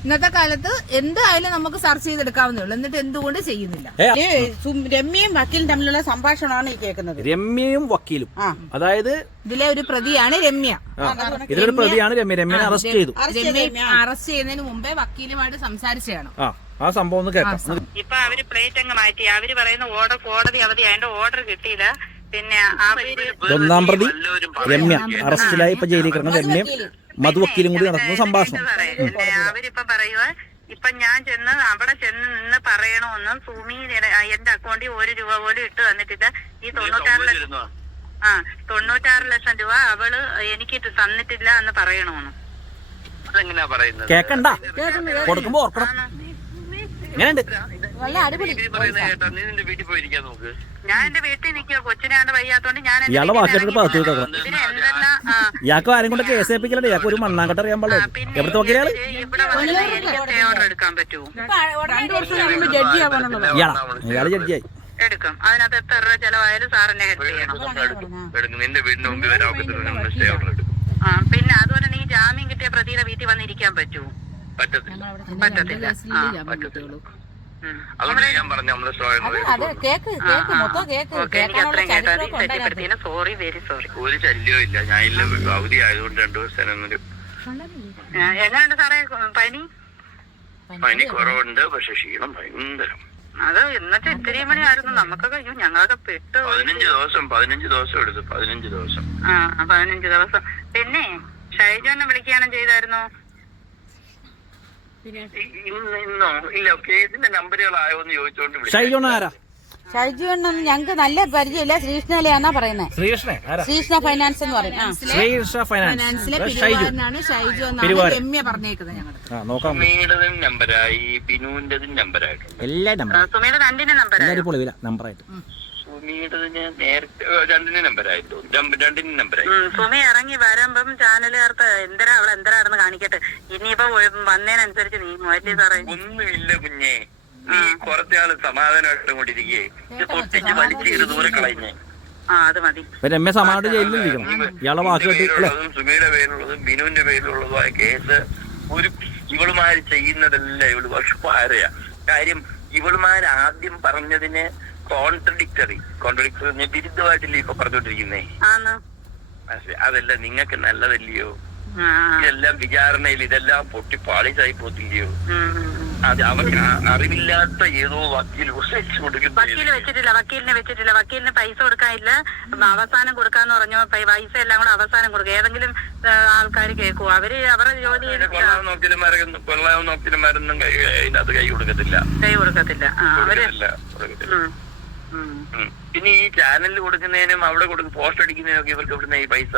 ഇന്നത്തെ കാലത്ത് എന്തായാലും നമുക്ക് സെർച്ച് ചെയ്തെടുക്കാവുന്നേ ഉള്ളൂ. എന്നിട്ട് എന്തുകൊണ്ട് ചെയ്യുന്നില്ല? രമ്യയും വക്കീലും തമ്മിലുള്ള സംഭാഷണമാണ് ഈ കേൾക്കുന്നത്. രമ്യയും വക്കീലും, അതായത് ഇതിലെ ഒരു പ്രതിയാണ് രമ്യ. ഇതിലൊരു പ്രതിയാണ് രമ്യ. രമ്യനെ അറസ്റ്റ് ചെയ്തു. അറസ്റ്റ് ചെയ്യുന്നതിന് മുമ്പേ വക്കീലുമായിട്ട് സംസാരിച്ചാണ് ആ സംഭവം ഒന്ന് കേൾക്കാം. ഇപ്പൊ അവര് പ്ലേറ്റ് അങ്ങ് മാറ്റി. അവര് പറയുന്ന ഓർഡർ കോടതി അവധി അതിന്റെ ഓർഡർ കിട്ടിയില്ല. പിന്നെ ഒന്നാം പ്രതി രമ്യ അറസ്റ്റിലായി ഇപ്പൊ ജയിലിൽ കിടക്കുന്ന രമ്യയും മധുവക്കീലും കൂടി നടത്തുന്ന സംഭാഷണം. അവരിപ്പൊ പറയുക, ഇപ്പൊ ഞാൻ അവിടെ ചെന്ന് നിന്ന് പറയണമെന്നും സുമി എന്റെ അക്കൗണ്ടിൽ 1 രൂപ പോലും ഇട്ട് തന്നിട്ടില്ല. ഈ 96 ലക്ഷം രൂപ അവള് എനിക്ക് തന്നിട്ടില്ല എന്ന് പറയണമെന്ന്. അതെങ്ങനെയാ പറയുന്നത്? കേക്കണ്ട, കൊടുക്കുമ്പോ ഓർക്കണം. എങ്ങനെയുണ്ട്? നിന്റെ വീട്ടിൽ പോയിരിക്കാൻ നോക്ക്. ഞാൻ എന്റെ വീട്ടിൽ നിൽക്കുക. കൊച്ചിനാണ്ട് വയ്യാത്തോണ്ട് ഞാൻ ഇയാളുടെ വാക്കിട്ട് പകർത്തി വെക്കണം. ഇയാൾക്ക് ആരും കൊണ്ട് കേസ് ഏൽപ്പിക്കലുണ്ട്. ഇയാൾക്ക് ഒരു മണ്ണാങ്കട്ട അറിയാൻ പാടില്ല. എവിടുത്തെ വക്കീലാണ്? ഓർഡർ എടുക്കാൻ പറ്റുമോ? 2 വർഷം മുമ്പ് ജഡ്ജി ആവാനുള്ളത്. ഇയാള് ജഡ്ജിയായി. എടുക്കും. അതിനകത്ത് എത്ര രൂപ ചെലവായാലും സാറിനെ ഹെൽപ്പ് ചെയ്യണം. നിന്റെ വീടിന് മുമ്പിൽ വരാൻ സ്റ്റേ ഓർഡർ എടുക്കും. പിന്നെ അതുപോലെ നീ ജാമ്യം കിട്ടിയ പ്രതിയുടെ വീട്ടിൽ വന്നിരിക്കാൻ പറ്റുമോ? പറ്റത്തില്ല. അതുകൊണ്ട് ഞാൻ പറഞ്ഞു നമ്മള് സോറി, വെരി സോറി. ഒരു ശല്യവും ഇല്ല. ഞാൻ ഇല്ല, അവധി ആയതുകൊണ്ട് 2 ദിവസം എങ്ങനെയുണ്ട് സാറേ പനി കുറവുണ്ട്. പക്ഷെ ക്ഷീണം ഭയങ്കരം. അത് ഇന്നത്തെ ഇത്തിരി മണിയായിരുന്നു. നമുക്കൊക്കെ ഞങ്ങളൊക്കെ പെട്ടു. 15 ദിവസം എടുത്തു. 15 ദിവസം. 15 ദിവസം. പിന്നെ ഷൈജോനെ വിളിക്കുകയാണോ ചെയ്തായിരുന്നോ? ഇന്നോ ഇല്ല. കേസിന്റെ നമ്പറുകളായോന്ന് ചോദിച്ചോണ്ട് ഷൈജോൺ ആരാ? ഷൈജു എണ്ണം ഞങ്ങക്ക് നല്ല പരിചയമില്ല. ശ്രീകൃഷ്ണയിലാന്നാ പറയുന്നത്. ശ്രീകൃഷ്ണ ഫൈനാൻസ് എന്ന് പറയും. ഫൈനാൻസിലെ പിരിവാരനാണ് ഷൈജു എന്നാണ് രമ്യ പറഞ്ഞേക്കുന്നത്. ഞങ്ങളുടെ സുമിയുടേതും നമ്പരായി, ബിനുവിന്റെതും നമ്പരായിട്ടുണ്ട്. എല്ലാ സുമിയുടെ 2 നമ്പറായിട്ട്. സുമിയുടേതിന് നേരത്തെ 2 നമ്പരായിട്ടു. 2 നമ്പരായി. സുമി ഇറങ്ങി വരുമ്പം ചാനലുകാർക്ക് അവളെന്തരാണെന്ന് കാണിക്കട്ടെ. ഇനിയിപ്പോ വന്നതിനനുസരിച്ച് നീങ്ങും സാറേ. ഒന്നുമില്ല കുഞ്ഞെ, നീ കുറച്ചാള് സമാധാനമായിട്ട് കൊണ്ടിരിക്കേ. പൊട്ടിച്ച് വലിച്ചു ദൂരെ കളഞ്ഞേ. അത് മതി. രമ്യ സമാധാനം ജയിലിലിരിക്കണം. ഇയാളെ പേരിലുള്ളതും സുമിയുടെ പേരിലുള്ളതും ബിനുവിന്റെ പേരിലുള്ളതുമായ കേസ് ഇവളുമാര് ചെയ്യുന്നതല്ല. ഇവള് വർഷപ്പാരയാ. കാര്യം ഇവളുമാര് ആദ്യം പറഞ്ഞതിന് കോൺട്രഡിക്ടറി വിരുദ്ധമായിട്ടില്ലേ ഇപ്പൊ പറഞ്ഞോണ്ടിരിക്കുന്നേ. അതല്ല നിങ്ങൾക്ക് നല്ലതല്ലയോ? ഇതെല്ലാം വിചാരണയിൽ ഇതെല്ലാം പൊട്ടി പാളിച്ചായി പോത്തില്ലയോ? അത് അവർക്ക് അറിവില്ലാത്ത ഏതോ വക്കീലിനെ വെച്ചിട്ടില്ല. വക്കീലിന് പൈസ കൊടുക്കാനില്ല. അവസാനം കൊടുക്കാന്ന് പറഞ്ഞു. പൈസ എല്ലാം കൂടെ അവസാനം കൊടുക്കുക. ഏതെങ്കിലും ആൾക്കാർ കേൾക്കുവോ? അവരുടെ ജോലി കൊള്ളാവുന്ന വക്കീലന്മാരൊന്നും അതിനകത്ത് കൈ കൊടുക്കത്തില്ല. പിന്നെ ഈ ചാനലിൽ കൊടുക്കുന്നതിനും അവിടെ പോസ്റ്റ് അടിക്കുന്നതിനും ഒക്കെ ഇവർക്ക് എവിടുന്ന ഈ പൈസ?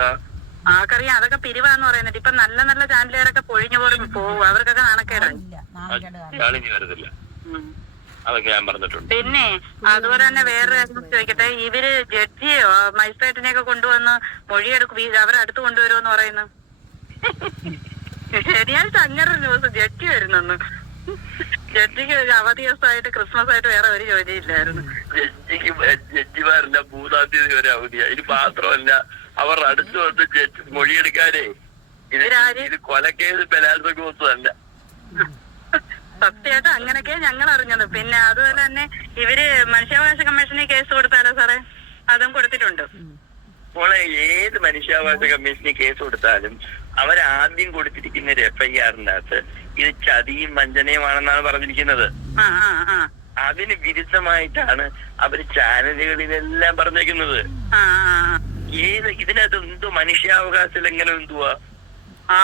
ആർക്കറിയാം. അതൊക്കെ പിരിവാന്ന് പറയുന്നത്. ഇപ്പൊ നല്ല നല്ല ചാനലുകാരൊക്കെ പൊഴിഞ്ഞു പോലും പോകും. അവർക്കൊക്കെ നാണക്കേടായി. വരത്തില്ല. അതൊക്കെ ഞാൻ പറഞ്ഞിട്ടുണ്ട്. പിന്നെ അതുപോലെ തന്നെ വേറൊരു കാര്യം ചോദിക്കട്ടെ. ഇവര് ജഡ്ജിയോ മജിസ്ട്രേറ്റിനെയൊക്കെ കൊണ്ടുവന്ന് മൊഴിയെടുക്കും. അവരടുത്ത് കൊണ്ടുവരുമെന്ന് പറയുന്നു. ശരിയാഴ്ച 500 ന്യൂസ് ജഡ്ജി വരുന്നെന്ന്. ജഡ്ജിക്ക് അവധി ദിവസമായിട്ട് ക്രിസ്മസ് ആയിട്ട് വേറെ ഒരു ജോലിയില്ലായിരുന്നു. ജഡ്ജിമാരെല്ലാം 3-ാം തീയതി വരെ അവധിയാ. ഇത് മാത്രമല്ല, അവർ അടുത്ത് വന്ന് മൊഴിയെടുക്കാനേ ഇത് കൊലക്കേസ് ബലാത്സംഗമൊന്നുമല്ല. സത്യമായിട്ട് അങ്ങനെയൊക്കെ ഞങ്ങൾ അറിഞ്ഞത്. പിന്നെ അതുപോലെ തന്നെ ഇവര് മനുഷ്യാവകാശ കമ്മീഷന് കേസ് കൊടുത്താലോ സാറേ? അതും കൊടുത്തിട്ടുണ്ട്. മോളെ, ഏത് മനുഷ്യാവകാശ കമ്മീഷന് കേസ് കൊടുത്താലും അവരാദ്യം കൊടുത്തിരിക്കുന്ന ഒരു FIR-നകത്ത് ഇത് ചതിയും വഞ്ചനയുമാണെന്നാണ് പറഞ്ഞിരിക്കുന്നത്. അതിന് വിരുദ്ധമായിട്ടാണ് അവര് ചാനലുകളിലെല്ലാം പറഞ്ഞേക്കുന്നത്. ഇതിനകത്ത് എന്തോ മനുഷ്യാവകാശ ലംഘനം എന്തുവാ?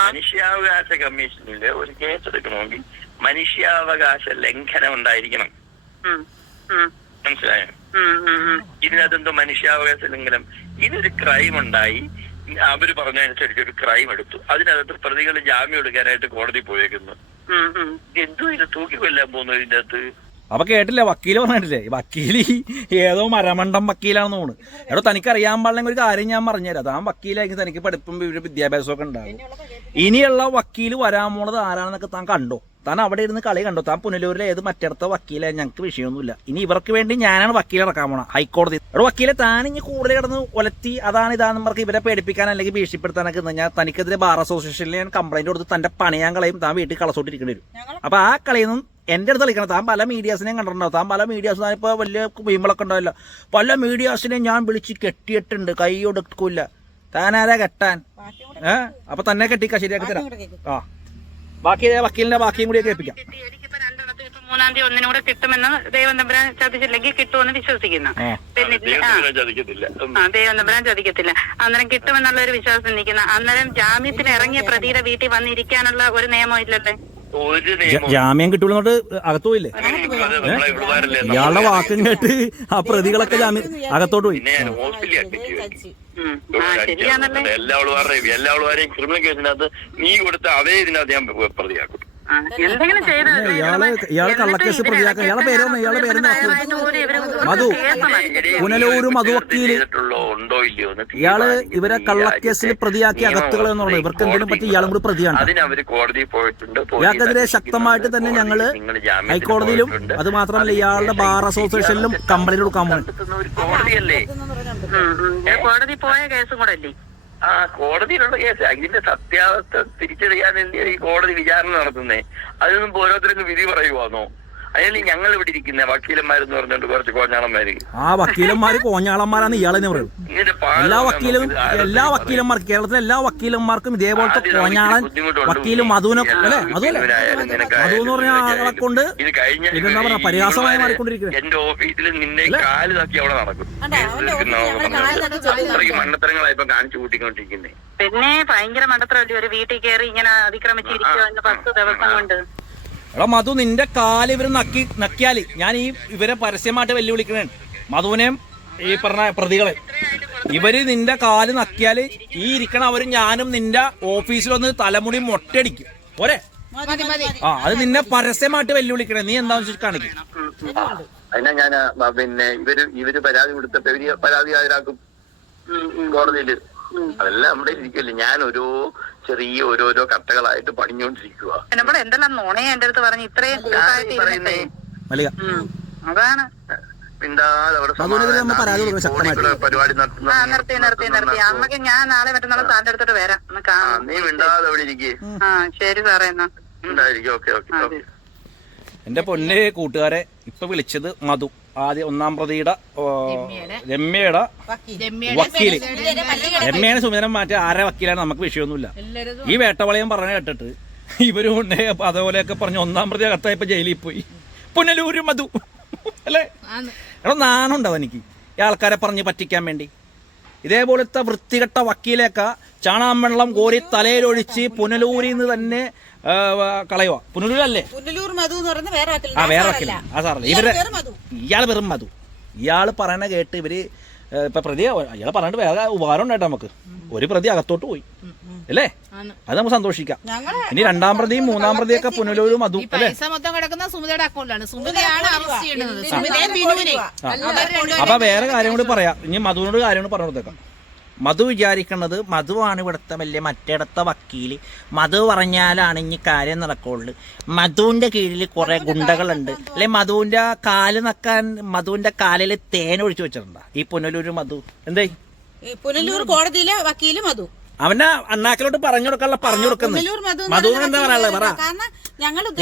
മനുഷ്യാവകാശ കമ്മീഷനില് ഒരു കേസ് എടുക്കണമെങ്കിൽ മനുഷ്യാവകാശ ലംഘനം ഉണ്ടായിരിക്കണം. മനസ്സിലായോ? ഇതിനകത്തെന്തോ മനുഷ്യാവകാശ ലംഘനം, ഇതൊരു ക്രൈം ഉണ്ടായി, അവര് പറഞ്ഞതനുസരിച്ച് ഒരു ക്രൈം എടുത്തു, അതിനകത്ത് പ്രതികൾ ജാമ്യം എടുക്കാനായിട്ട് കോടതി പോയേക്കുന്നു. എന്തോ ഇത് തൂക്കി കൊല്ലാൻ പോകുന്നു ഇതിന്റെ അകത്ത്. അപ്പൊ കേട്ടില്ലേ വക്കീല് പറഞ്ഞിട്ടില്ലേ, വക്കീല് ഏതോ മരമണ്ടം വക്കീലാണെന്ന് തോന്നുന്നു. എടോ തനിക്കറിയാൻ പാടില്ലെങ്കിൽ ഒരു കാര്യം ഞാൻ പറഞ്ഞുതരാം. താൻ വക്കീലായിരിക്കും, തനിക്ക് പഠിപ്പും വിദ്യാഭ്യാസമൊക്കെ ഉണ്ടാകും. ഇനിയുള്ള വക്കീല് വരാൻ പോണത് ആരാണെന്നൊക്കെ താൻ കണ്ടോ? താൻ അവിടെ ഇരുന്ന് കളി കണ്ടോ? താൻ പുനലൂരിലെ ഏത് മറ്റടുത്ത വക്കീലെ, ഞങ്ങൾക്ക് വിഷയമൊന്നുമില്ല. ഇനി ഇവർക്ക് വേണ്ടി ഞാനാണ് വക്കീലെ ഇറക്കാൻ പോണ ഹൈക്കോടതി. അവിടെ വക്കീലെ താൻ ഇനി കൂടുതൽ കിടന്ന് ഒലത്തി അതാണ് ഇതാണെന്ന് പറഞ്ഞ് ഇവരെ പേടിപ്പിക്കാൻ അല്ലെങ്കിൽ ഭീഷണിപ്പെടുത്താനൊക്കെ ഞാൻ തനിക്കെതിരെ ബാർ അസോസിയേഷനിൽ ഞാൻ കംപ്ലൈന്റ് കൊടുത്ത് തന്റെ പണിയാൻ കളയും, താൻ വീട്ടിൽ കളസോട്ടിരിക്കേണ്ടി വരും. അപ്പൊ ആ കളിയൊന്നും എന്റെ അടുത്ത് കളിക്കണം. താൻ പല മീഡിയാസിനെയും കണ്ടിട്ടുണ്ടാവും. താൻ പല മീഡിയാസ് താനിപ്പോൾ വലിയ വീമ്പളൊക്കെ ഉണ്ടാവില്ല. പല മീഡിയാസിനെയും ഞാൻ വിളിച്ച് കെട്ടിയിട്ടുണ്ട്, കൈ കൊടുക്കില്ല. താനാരാ കെട്ടാൻ? അപ്പൊ തന്നെ കെട്ടിക്ക, ശരിയാക്കി തരാം. ആ ബാക്കി വക്കീലിന്റെ ബാക്കിയും കൂടി കേൾപ്പിക്കാം. എനിക്കിപ്പോ 3-ാം തീയതി ഒന്നിനൂടെ കിട്ടുമെന്ന് ദൈവം തമ്പുരാൻ ചതിച്ചില്ലെങ്കിൽ കിട്ടുമെന്ന് വിശ്വസിക്കുന്നു. പിന്നെ ദൈവം തമ്പുരാൻ ചതിക്കത്തില്ല. അന്നേരം കിട്ടുമെന്നുള്ള ഒരു വിശ്വാസം നിൽക്കുന്ന. അന്നേരം ജാമ്യത്തിന് ഇറങ്ങിയ പ്രതിയുടെ വീട്ടിൽ വന്നിരിക്കാനുള്ള ഒരു നിയമം ഇല്ലല്ലേ? ജാമ്യം കിട്ടുള്ളൂന്നോട്ട് അകത്തു പോയില്ലേ? ഇയാളുടെ വാക്കും കേട്ട് ആ പ്രതികളൊക്കെ ജാമ്യം അകത്തോട്ട് പോയി. എല്ലാവരും ക്രിമിനൽ കേസിനകത്ത് നീ കൊടുത്ത അതേ ഇതിനകത്ത് ഞാൻ പ്രതിയാക്കും. ഇയാളെ കള്ളക്കേസ് പ്രതിയാക്കാൻ ഇയാളെ പേരൊന്നും മധു, പുനലൂര് മധു വക്കീല്. ഇയാള് ഇവരെ കള്ളക്കേസിൽ പ്രതിയാക്കി അകത്തുകൾ എന്നുള്ളത് ഇവർക്ക് എന്തെങ്കിലും പറ്റി ഇയാളും കൂടി പ്രതിയാണ്. ഇയാൾക്കെതിരെ ശക്തമായിട്ട് തന്നെ ഞങ്ങള് ഹൈക്കോടതിയിലും അത് മാത്രമല്ല ഇയാളുടെ ബാർ അസോസിയേഷനിലും കംപ്ലൈന്റ് കൊടുക്കാൻ പോകും. കോടതി പോയ കേസും കൂടെ അല്ലേ? കോടതിയിലുള്ള കേസ്. ഇതിന്റെ സത്യാവസ്ഥ തിരിച്ചറിയാൻ ഈ കോടതി വിചാരണ നടത്തുന്നേ. അതിനൊന്നും ഓരോരുത്തർക്കും വിധി പറയുവാന്നോ? അതിൽ ഞങ്ങൾ ഇവിടെ ഇരിക്കുന്ന വക്കീലന്മാരെന്ന് പറഞ്ഞിട്ട് കുറച്ച് കോഞ്ഞാളന്മാര്. ആ വക്കീലന്മാര് കോഞ്ഞാളന്മാരാന്ന് ഇയാളെന്നെ പറയും. എല്ലാ വക്കീലന്മാർക്കും കേരളത്തിലെ എല്ലാ വക്കീലന്മാർക്കും ഇതേപോലത്തെ കോഞ്ഞാളൻ വക്കീലും മധുവിനൊക്കെ അല്ലെ? അതുമല്ലേ മധു എന്ന് പറഞ്ഞ ആളെ കൊണ്ട് ഇതെന്താ പറയാ പരിഹാസമായി മാറിക്കൊണ്ടിരിക്കുന്നത്. എന്റെ ഓഫീസിൽ നിന്നെ കാല് തക്കി അവിടെ നടക്കും. മണ്ണത്തരങ്ങളായിപ്പോ കാണിച്ചു കൂട്ടിക്കൊണ്ടിരിക്കുന്നേ. പിന്നെ ഭയങ്കര മണ്ടത്തരല്ലേ ഒരു വീട്ടിൽ കയറി ഇങ്ങനെ അതിക്രമിച്ചിരിക്കുവോ 10 ദിവസം കൊണ്ട്. എടാ മധു, നിന്റെ കാല് ഇവര് നക്കിയാല് ഞാൻ ഈ ഇവരെ പരസ്യമായിട്ട് വെല്ലുവിളിക്കണേ. മധുവിനെയും ഈ പറഞ്ഞ പ്രതികളെ ഇവര് നിന്റെ കാല് നക്കിയാല് ഈ ഇരിക്കണ അവരും ഞാനും നിന്റെ ഓഫീസിലൊന്ന് തലമുടി മൊട്ടടിക്കും. പോരെ? അത് നിന്നെ പരസ്യമായിട്ട് വെല്ലുവിളിക്കണേ. നീ എന്താന്ന് വെച്ചിട്ട് കാണിക്കും. അതിനാ ഞാൻ പിന്നെ ഇവര് പരാതി കൊടുത്തപ്പോ ഇവര് പരാതി ഹാജരാക്കും കോടതിയില്. അതെല്ലാം നമ്മുടെ ഇരിക്കല്ലേ. ഞാൻ ഓരോരോ കട്ടകളായിട്ട് പണിഞ്ഞോണ്ടിരിക്കുക. എന്തെല്ലാം നോണയെ എന്റെ അടുത്ത് പറഞ്ഞു ഇത്രയും അതാണ് പരിപാടി നിർത്തി. അമ്മക്ക് ഞാൻ നാളെ മറ്റന്നാളെ സാറിന്റെ അടുത്തോട്ട് വരാം. നീ മിണ്ടാതെ അവിടെ ഇരിക്കേ. ശരി സാറേ എന്നാ ഉണ്ടായിരിക്കും. ഓക്കെ. എന്റെ പൊന്നെ കൂട്ടുകാരെ, ഇപ്പൊ വിളിച്ചത് മധു. ആദ്യം 1-ാം പ്രതിയുടെ രമ്യയുടെ വക്കീല്. രമ്യയാണ് സുമിതനം മാറ്റി ആരെ വക്കീലാണ് നമുക്ക് വിഷയമൊന്നുമില്ല. ഈ വേട്ടവളയം പറഞ്ഞ കേട്ടിട്ട് ഇവരും ഉണ്ടേ അതേപോലെയൊക്കെ പറഞ്ഞു 1-ാം പ്രതി അകത്തായപ്പോ ജയിലിൽ പോയി. പുനലൂര് മധു അല്ലേ? എടാ നാണുണ്ടാവും എനിക്ക് ഈ ആൾക്കാരെ പറഞ്ഞ് പറ്റിക്കാൻ വേണ്ടി. ഇതേപോലത്തെ വൃത്തികെട്ട വക്കീലൊക്കെ ചാണാൻ വെള്ളം കോരി തലയിലൊഴിച്ച് പുനലൂരിൽ നിന്ന് തന്നെ കളയുക. പുനലൂരല്ലേ? വേറെ വക്കീല. ആ സാറല്ലേ ഇയാള് വെറും മധു. ഇയാള് പറയണ കേട്ട് ഇവര് ഇപ്പൊ പ്രതി ഇയാളെ പറഞ്ഞിട്ട് വേറെ ഉപകാരം ഉണ്ടായിട്ട് നമുക്ക് ഒരു പ്രതി അകത്തോട്ട് പോയി അല്ലേ? അത് നമുക്ക് സന്തോഷിക്കാം. ഇനി 2-ാം പ്രതിയും 3-ാം പ്രതിയൊക്കെ പുനലൂര് മധു അല്ലേ? അപ്പൊ വേറെ കാര്യം കൂടി പറയാം. ഇനി മധുവിനോട് കാര്യം കൂടി പറഞ്ഞു കൊടുത്തേക്കാം. മധു വിചാരിക്കുന്നത് മധുവാണ് ഇവിടുത്തെ വലിയ മറ്റേടത്തെ വക്കീല്. മധു പറഞ്ഞാലാണ് ഇനി കാര്യം നടക്കുള്ളൂ. മധുവിന്റെ കീഴിൽ കുറെ ഗുണ്ടകളുണ്ട് അല്ലെ? മധുവിന്റെ കാല് നക്കാൻ മധുവിന്റെ കാലിൽ തേൻ ഒഴിച്ചു വെച്ചിട്ടുണ്ടാ ഈ പുനലൂര് മധു. എന്തേ പുനലൂർ കോടതിയിലെ വക്കീല് മധു അവന്റെ അണ്ണാക്കിലോട്ട് പറഞ്ഞു കൊടുക്കാനുള്ള പറഞ്ഞു കൊടുക്കുന്നത്. മധുവിനോട് എന്താ പറയാനുള്ളത് പറ.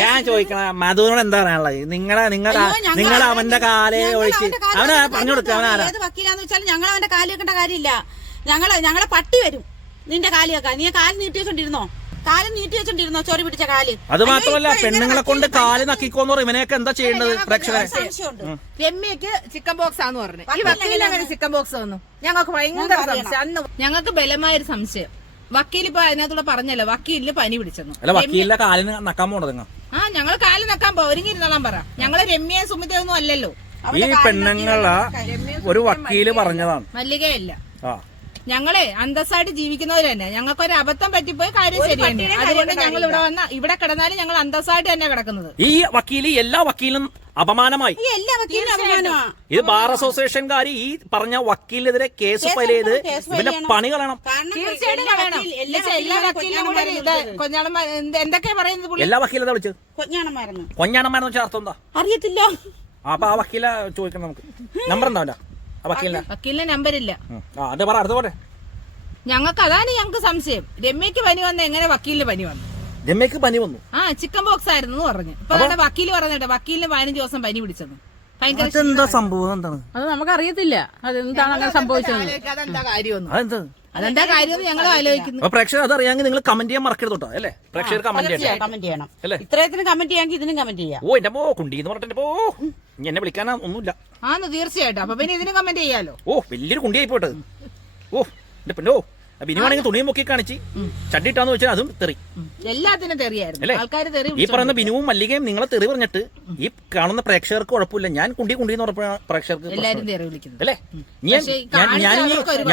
ഞാൻ ചോദിക്കണ മധുവിനോട് എന്താ പറയാനുള്ളത്? നിങ്ങളെ അവന്റെ കാലേ ഒഴിച്ച് അവനാ പറഞ്ഞു കൊടുക്കുക. അവനാരാ വക്കീലാന്ന് വെച്ചാൽ ഞങ്ങൾ അവന്റെ കാല് വെക്കേണ്ട കാര്യമില്ല. ഞങ്ങളെ പട്ടി വരും നിന്റെ കാല് വെക്കാൻ. നീ കാല് നീട്ടി വെച്ചോണ്ടിരുന്നോ ചോറി പിടിച്ച കാല്? അത് മാത്രമല്ല പെണ്ണുങ്ങളെ കൊണ്ട് കാല് നക്കിക്കോന്ന് പറയും. ഇവനെയൊക്കെ എന്താ ചെയ്യേണ്ടത് പ്രേക്ഷകരെ? രമ്യക്ക് ചിക്കൻ ബോക്സ് ആന്ന് പറഞ്ഞു. ഈ വക്കീലിന് അങ്ങനെ ചിക്കൻ ബോക്സ് വന്നു. ഞങ്ങൾക്ക് ഭയങ്കര സംശയം. അന്ന് ഞങ്ങൾക്ക് ബലമായൊരു സംശയം. വക്കീൽ ഇപ്പൊ അതിനകത്തൂടെ പറഞ്ഞല്ലോ വക്കീലിന് പനി പിടിച്ചെന്നു. അല്ല വക്കീലിന്റെ കാലിന് നക്കാൻ പോണത് ഞങ്ങൾ കാല് നക്കാൻ ഒരുങ്ങിയിരുന്നോളാൻ പറ. ഞങ്ങള് രമ്യ സുമിതയൊന്നും അല്ലല്ലോ. ഈ പെണ്ണുങ്ങളാ ഒരു വക്കീല് പറഞ്ഞതാണ്. മല്ലികയല്ല. ഞങ്ങളെ അന്തസ്സായിട്ട് ജീവിക്കുന്നവര് തന്നെ. ഞങ്ങൾക്കൊരു അബദ്ധം പറ്റിപ്പോയി, കാര്യം ശരി തന്നെ. അതുകൊണ്ട് ഞങ്ങൾ ഇവിടെ കിടന്നാലും ഞങ്ങൾ അന്തസ്സായിട്ട് തന്നെ കിടക്കുന്നത്. ഈ വക്കീല് എല്ലാ വക്കീലും അപമാനമായി. ഇത് ബാർ അസോസിയേഷൻകാര് ഈ പറഞ്ഞ വക്കീലിനെതിരെ കേസ് ഫയൽ ചെയ്ത് ഇവന്റെ പണി കളയണം. എല്ലാ വക്കീലിനും എന്തൊക്കെയാ പറയുന്നത്? എല്ലാ വക്കീലും വിളിച്ചത് കൊഞ്ഞാണന്മാരെന്ന് വെച്ചാൽ അർത്ഥം എന്താ അറിയത്തില്ല. അപ്പൊ ആ വക്കീല ചോദിക്കണം നമുക്ക്. നമ്പർ എന്താ വക്കീലിന്റെ നമ്പരില്ല. അത് പറ, അടുത്ത പോട്ടെ. ഞങ്ങൾക്ക് അതാണ് ഞങ്ങൾക്ക് സംശയം. രമ്യക്ക് പനി വന്ന എങ്ങനെ വക്കീലിന് പനി വന്നു? രമ്യക്ക് പനി വന്നു. ചിക്കൻ ബോക്സ് ആയിരുന്നു പറഞ്ഞു. ഇപ്പൊ വക്കീല് പറഞ്ഞിട്ട് വക്കീലിന് 15 ദിവസം പനി പിടിച്ചത്. എന്താ സംഭവം? എന്താണ് അത് നമുക്ക് അറിയത്തില്ല. അതെന്താണ് അങ്ങനെ സംഭവിച്ചത്? അതെന്താ കാര്യമൊന്നും അതെന്താ കാര്യം ഞങ്ങൾ ആലോചിക്കുന്നു. പ്രേക്ഷകർ അത് അറിയാമെങ്കിൽ നിങ്ങൾ കമന്റ് ചെയ്യാൻ മറക്കരുതോട്ടോ. അല്ലേ പ്രേക്ഷകർ കമന്റ് ചെയ്യണം. ഇത്രയത്തിന് കമന്റ് ചെയ്യാമെങ്കിൽ ഇതിനും കമന്റ് ചെയ്യാം. ഓ എന്റെ കുണ്ടീന്ന് പറഞ്ഞിട്ട് എന്നെ വിളിക്കാനാ ഒന്നുമില്ല. തീർച്ചയായിട്ടും. അപ്പൊ പിന്നെ ഇതിന് കമന്റ് ചെയ്യാലോ. വലിയൊരു കുണ്ടിയായി പോട്ടെ. എന്റെ പെണ്ണോ ബിനുവാണെങ്കിൽ തുണിയും പൊക്കി കാണിച്ച് ചട്ടിട്ടാന്ന് വെച്ചാൽ അതും തെറി. എല്ലാത്തിനും തെറിയായിരുന്നു. ആൾക്കാർ തെറി. ഈ പറയുന്ന ബിനുവും മല്ലികയും നിങ്ങളെ തെറി പറഞ്ഞിട്ട് ഈ കാണുന്ന പ്രേക്ഷകർക്ക് കുഴപ്പമില്ല. ഞാൻ കുണ്ടിന്ന് പറഞ്ഞപ്പോഴാണ് പ്രേക്ഷകർക്ക് എല്ലാരും തെറി വിളിക്കുന്നത് അല്ലേ.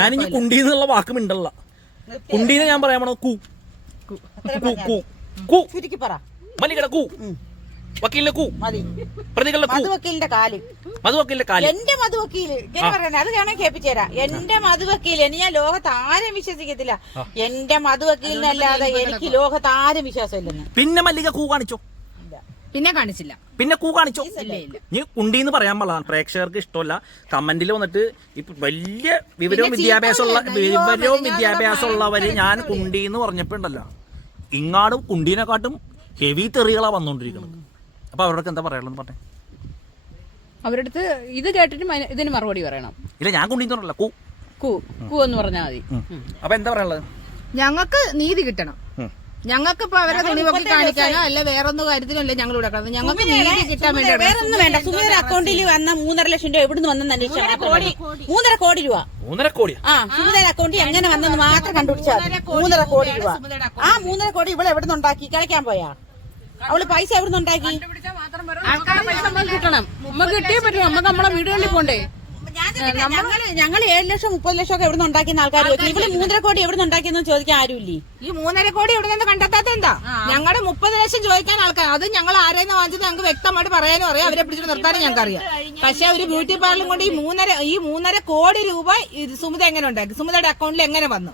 ഞാനിനി കുണ്ടി എന്നുള്ള വാക്കും ഉണ്ടല്ല. കുണ്ടീന്ന് ഞാൻ പറയാൻ പോണത് മല്ലികയുടെ കൂ, വക്കീലിന്റെ കൂ, പ്രതികളുടെ കൂ, മധുവക്കീലിന്റെ കാല്, മധുവക്കീലിന്റെ കാല്. എന്റെ മധുവക്കീല് പറയുന്നത് അത് വേണം കേൾപ്പിച്ചുതരാം. എന്റെ മധുവക്കീല് ഇനി ഞാൻ ലോകത്ത് ആരും വിശ്വസിക്കത്തില്ല. എന്റെ മധുവക്കീലിനല്ലാതെ എനിക്ക് ലോകത്ത് ആരും വിശ്വാസമില്ലെന്ന്. പിന്നെ മല്ലിക കൂ കാണിച്ചോ? പിന്നെ കാണിച്ചില്ല. പിന്നെ കൂ കാണിച്ചോ? നീ കുണ്ടിന്ന് പറയാൻ പാടില്ല. പ്രേക്ഷകർക്ക് ഇഷ്ടമല്ല. കമന്റിൽ വന്നിട്ട് ഇപ്പൊ വലിയ വിവരവും വിദ്യാഭ്യാസമുള്ളവര് ഞാൻ കുണ്ടിന്ന് പറഞ്ഞപ്പോ ഉണ്ടല്ലോ, ഇങ്ങാടും കുണ്ടീനെക്കാട്ടും ഹെവി തെറികളാ വന്നോണ്ടിരിക്കുന്നത്. അപ്പൊ അവരോടൊക്കെ എന്താ പറയാനുള്ളത് പറഞ്ഞേ? അവരടുത്ത് ഇത് കേട്ടിട്ട് ഇതിന് മറുപടി പറയണം. ഇല്ല, ഞാൻ കുണ്ടീന്ന് പറഞ്ഞല്ല, കൂ കൂ കൂ എന്ന് പറഞ്ഞാൽ മതി. അപ്പൊ എന്താ പറയാനുള്ളത്? ഞങ്ങൾക്ക് നീതി കിട്ടണം. ഞങ്ങൾക്ക് ഇപ്പൊ അവരെ തുണി പൊക്കി കാണിക്കാനോ അല്ല വേറൊന്നും കാര്യത്തിനല്ലേ ഞങ്ങൾ ഇവിടെ കിടന്നത്. ഞങ്ങൾക്ക് നീതി കിട്ടാൻ വേണ്ടി വേറൊന്നും വേണ്ട. സുമിയുടെ അക്കൗണ്ടിൽ വന്ന 3.5 ലക്ഷം രൂപ എവിടുന്ന് വന്നെന്ന് അന്വേഷിച്ചാൽ 3.5 കോടി രൂപ. 3.5 കോടി? സുമിതയുടെ അക്കൗണ്ടിൽ എങ്ങനെ വന്നെന്ന് മാത്രം കണ്ടുപിടിച്ചാൽ 3.5 കോടി രൂപ. ആ 3.5 കോടി ഇവിടെ എവിടുന്ന് ഉണ്ടാക്കി? കളിക്കാൻ പോയാ അവള് പൈസ എവിടുന്ന് ഉണ്ടാക്കി? കിട്ടണം. നമുക്ക് കിട്ടിയേ പറ്റും. നമുക്ക് നമ്മളെ വീടുകളിൽ പോണ്ടേ? ഞങ്ങൾ 7 ലക്ഷം 30 ലക്ഷം ഒക്കെ എവിടുന്ന് ഉണ്ടാക്കിയെന്ന് ആൾക്കാർ ഇവള് 3.5 കോടി എവിടുന്ന് ഉണ്ടാക്കിയെന്ന് ചോദിക്കാൻ ആരുമില്ലേ? ഈ 3.5 കോടി എവിടെ നിന്ന് കണ്ടെത്താത്ത എന്താ? ഞങ്ങളുടെ 30 ലക്ഷം ചോദിക്കാൻ ആൾക്കാർ, അത് ഞങ്ങൾ ആരെന്ന് വാങ്ങിച്ചത് ഞങ്ങൾക്ക് വ്യക്തമായിട്ട് പറയാനും അറിയാം, അവരെ പിടിച്ചിട്ട് നിർത്താനും ഞങ്ങൾക്ക് അറിയാം. പക്ഷെ ഒരു ബ്യൂട്ടി പാർലറും കൊണ്ട് ഈ 3.5 കോടി രൂപ സുമിത എങ്ങനെ ഉണ്ടാക്കി? സുമിതയുടെ അക്കൗണ്ടിൽ എങ്ങനെ വന്നു?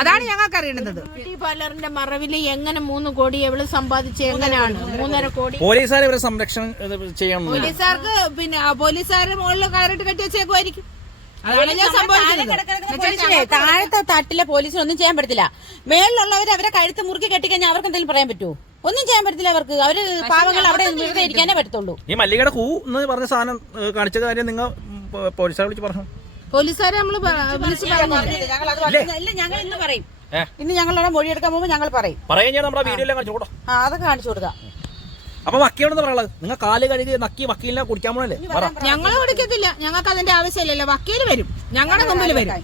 അതാണ് ഞങ്ങൾക്ക് അറിയേണ്ടത്. ബ്യൂട്ടി പാർലറിന്റെ മറവില് എങ്ങനെ 3 കോടി എവള് സമ്പാദിച്ച എങ്ങനെയാണ്? 3.5 കോടി പോലീസുകാർ ഇവരെ സംരക്ഷണം ചെയ്യണം. പോലീസുകാർക്ക് പിന്നെ പോലീസുകാരുടെ മുകളിൽ കയറിട്ട് കെട്ടി വെച്ചേക്കുമായിരിക്കും. അതാണ് ഞാൻ സംഭവിക്കുന്നത്. താഴത്തെ തട്ടിലെ പോലീസിനൊന്നും ചെയ്യാൻ പറ്റത്തില്ല. മേളിലുള്ളവർ അവരെ കഴുത്ത് മുറുക്കി കെട്ടിക്കഴിഞ്ഞാൽ അവർക്ക് എന്തെങ്കിലും പറയാൻ പറ്റുമോ? ഒന്നും ചെയ്യാൻ പറ്റത്തില്ല അവർക്ക്. അവര് പാവങ്ങൾ അവിടെ വെറുതെ ഇരിക്കാനേ പറ്റത്തുള്ളൂ. ഈ മല്ലികയുടെ കൂ എന്ന് പറഞ്ഞ സാധനം കാണിച്ച കാര്യം നിങ്ങൾ പോലീസുകാരെ വിളിച്ച് പറഞ്ഞു? പോലീസുകാരെ നമ്മള് വിളിച്ച് പറഞ്ഞു. ഞങ്ങൾ ഇന്ന് പറയും. ഇന്ന് ഞങ്ങളുടെ മൊഴിയെടുക്കാൻ പോകുമ്പോൾ ഞങ്ങൾ പറയും. അതൊക്കെ കാണിച്ചു കൊടുക്കാം. അപ്പൊ വക്കീലെന്ന് പറയുന്നത് നിങ്ങൾ കാല് കഴുകി നക്കി വക്കീലിനെ കുടിക്കാൻ പോണല്ലേ? ഞങ്ങൾ കുടിക്കത്തില്ല. ഞങ്ങൾക്ക് അതിന്റെ ആവശ്യമില്ലല്ലോ. വക്കീല് വരും, ഞങ്ങളുടെ മുമ്പിൽ വരും.